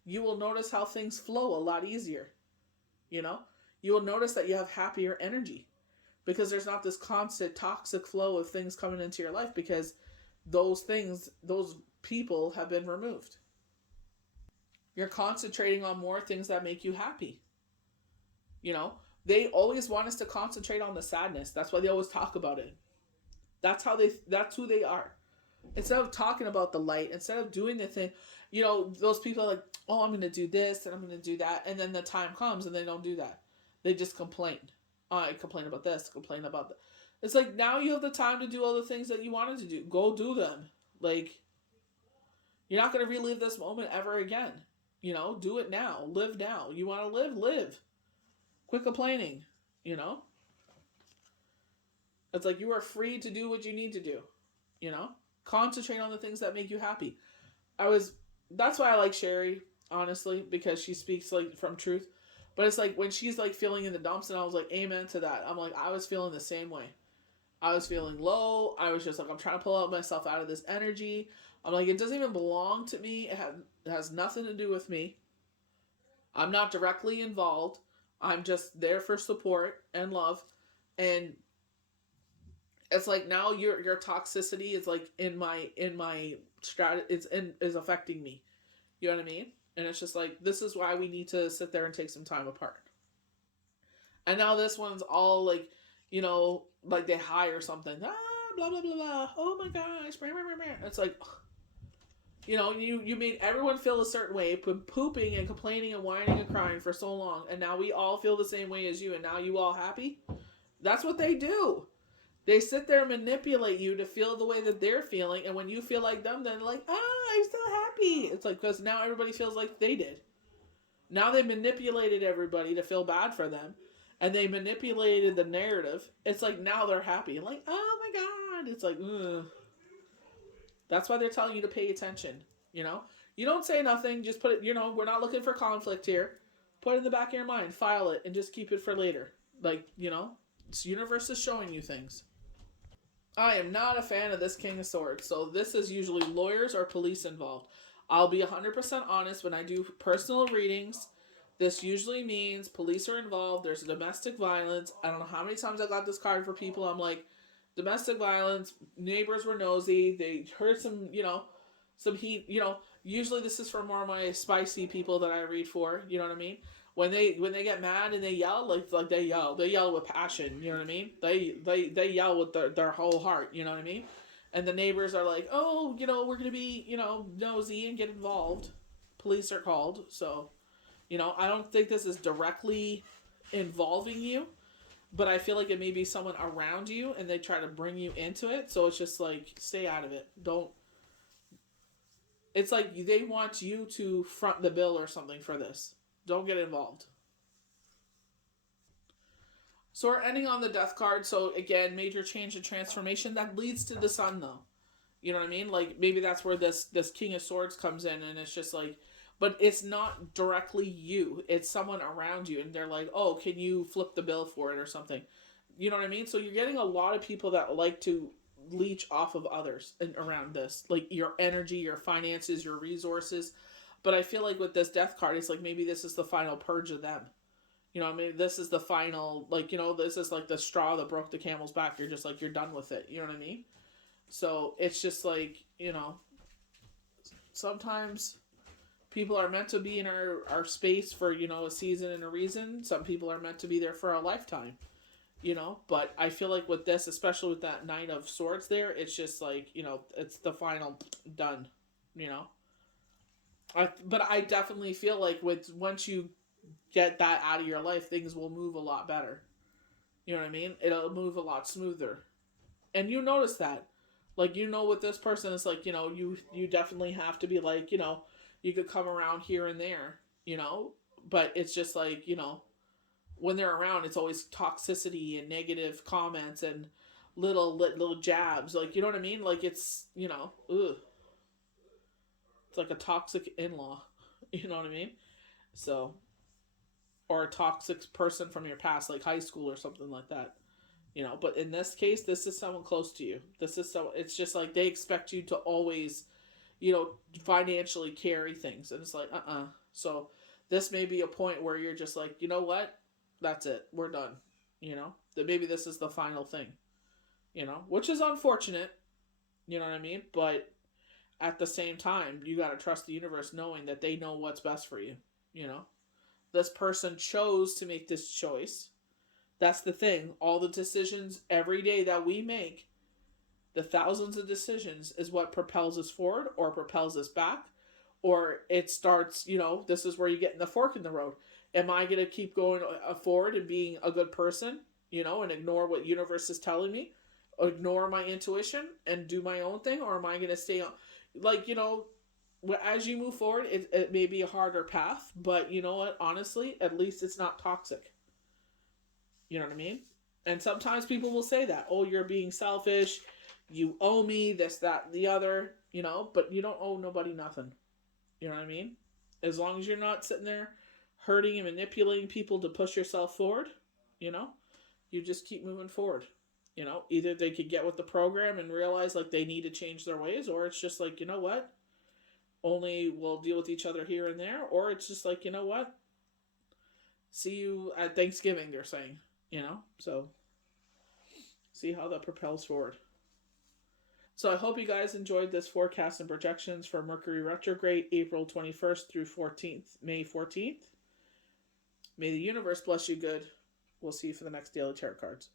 you will notice how things flow a lot easier. You will notice that you have happier energy because there's not this constant toxic flow of things coming into your life because those people have been removed. You're concentrating on more things that make you happy. They always want us to concentrate on the sadness. That's why they always talk about it. That's who they are. Instead of talking about the light, instead of doing the thing, those people are like, oh, I'm going to do this and I'm going to do that. And then the time comes and they don't do that. They just complain. Oh, I complain about this, complain about that. It's like, now you have the time to do all the things that you wanted to do. Go do them. Like, you're not going to relive this moment ever again. Do it now. Live now. You want to live? Live. Quit complaining. It's like you are free to do what you need to do. Concentrate on the things that make you happy. That's why I like Sherry, honestly, because she speaks like from truth. But it's like when she's like feeling in the dumps, and I was like, amen to that. I'm like, I was feeling the same way. I was feeling low. I was just like, I'm trying to pull out myself out of this energy. I'm like, it doesn't even belong to me. It has nothing to do with me. I'm not directly involved. I'm just there for support and love. And it's like now your toxicity is like in my strat is affecting me. You know what I mean? And it's just like, this is why we need to sit there and take some time apart. And now this one's all like, like they high or something. Blah blah blah blah. Oh my gosh. It's like, you made everyone feel a certain way, pooping and complaining and whining and crying for so long, and now we all feel the same way as you, and now you all happy? That's what they do. They sit there and manipulate you to feel the way that they're feeling, and when you feel like them, then they're like, I'm still happy. It's like, because now everybody feels like they did. Now they manipulated everybody to feel bad for them, and they manipulated the narrative. It's like now they're happy. Like, oh my God. It's like, ugh. That's why they're telling you to pay attention. You don't say nothing. Just put it, we're not looking for conflict here. Put it in the back of your mind. File it and just keep it for later. Like, this universe is showing you things. I am not a fan of this King of Swords. So this is usually lawyers or police involved. I'll be 100% honest when I do personal readings. This usually means police are involved. There's domestic violence. I don't know how many times I got this card for people. I'm like, domestic violence, neighbors were nosy, they heard some heat, usually this is for more of my spicy people that I read for, you know what I mean? When they get mad and they yell, like they yell with passion, you know what I mean? They yell with their whole heart, you know what I mean? And the neighbors are like, oh, we're gonna be, nosy and get involved. Police are called, so, I don't think this is directly involving you, but I feel like it may be someone around you and they try to bring you into it. So it's just like, stay out of it. Don't. It's like they want you to front the bill or something for this. Don't get involved. So we're ending on the death card. So again, major change and transformation that leads to the sun, though. You know what I mean? Like maybe that's where this King of Swords comes in, and it's just like, but it's not directly you. It's someone around you, and they're like, oh, can you flip the bill for it or something? You know what I mean? So you're getting a lot of people that like to leech off of others and around this, like your energy, your finances, your resources. But I feel like with this death card, it's like maybe this is the final purge of them. I mean, this is the final, like, this is like the straw that broke the camel's back. You're just like, you're done with it. You know what I mean? So it's just like, sometimes people are meant to be in our space for, a season and a reason. Some people are meant to be there for a lifetime, but I feel like with this, especially with that Knight of Swords there, it's just like, it's the final done, but I definitely feel like once you get that out of your life, things will move a lot better. You know what I mean? It'll move a lot smoother. And you notice that. Like, with this person, it's like, you definitely have to be like, you could come around here and there, but it's just like, when they're around, it's always toxicity and negative comments and little jabs. Like, you know what I mean? Like, it's, ugh. It's like a toxic in-law. You know what I mean? So, or a toxic person from your past, like high school or something like that. But in this case, this is someone close to you. It's just like they expect you to always, financially carry things. And it's like, So this may be a point where you're just like, you know what? That's it. We're done. That maybe this is the final thing, which is unfortunate. You know what I mean? But at the same time, you got to trust the universe knowing that they know what's best for you. This person chose to make this choice. That's the thing. All the decisions every day that we make, the thousands of decisions, is what propels us forward or propels us back. Or it starts, this is where you get in the fork in the road. Am I going to keep going forward and being a good person, and ignore what universe is telling me? Ignore my intuition and do my own thing? Or am I going to stay on? Like, as you move forward, it may be a harder path. But you know what? Honestly, at least it's not toxic. You know what I mean? And sometimes people will say that, oh, you're being selfish. You owe me this, that, the other, but you don't owe nobody nothing. You know what I mean? As long as you're not sitting there hurting and manipulating people to push yourself forward, you know, you just keep moving forward. You know, either they could get with the program and realize like they need to change their ways, or it's just like, you know what, only we'll deal with each other here and there, or it's just like, you know what, see you at Thanksgiving, they're saying, you know, so see how that propels forward. So I hope you guys enjoyed this forecast and projections for Mercury Retrograde, April 21st through 14th, May 14th. May the universe bless you good. We'll see you for the next daily tarot cards.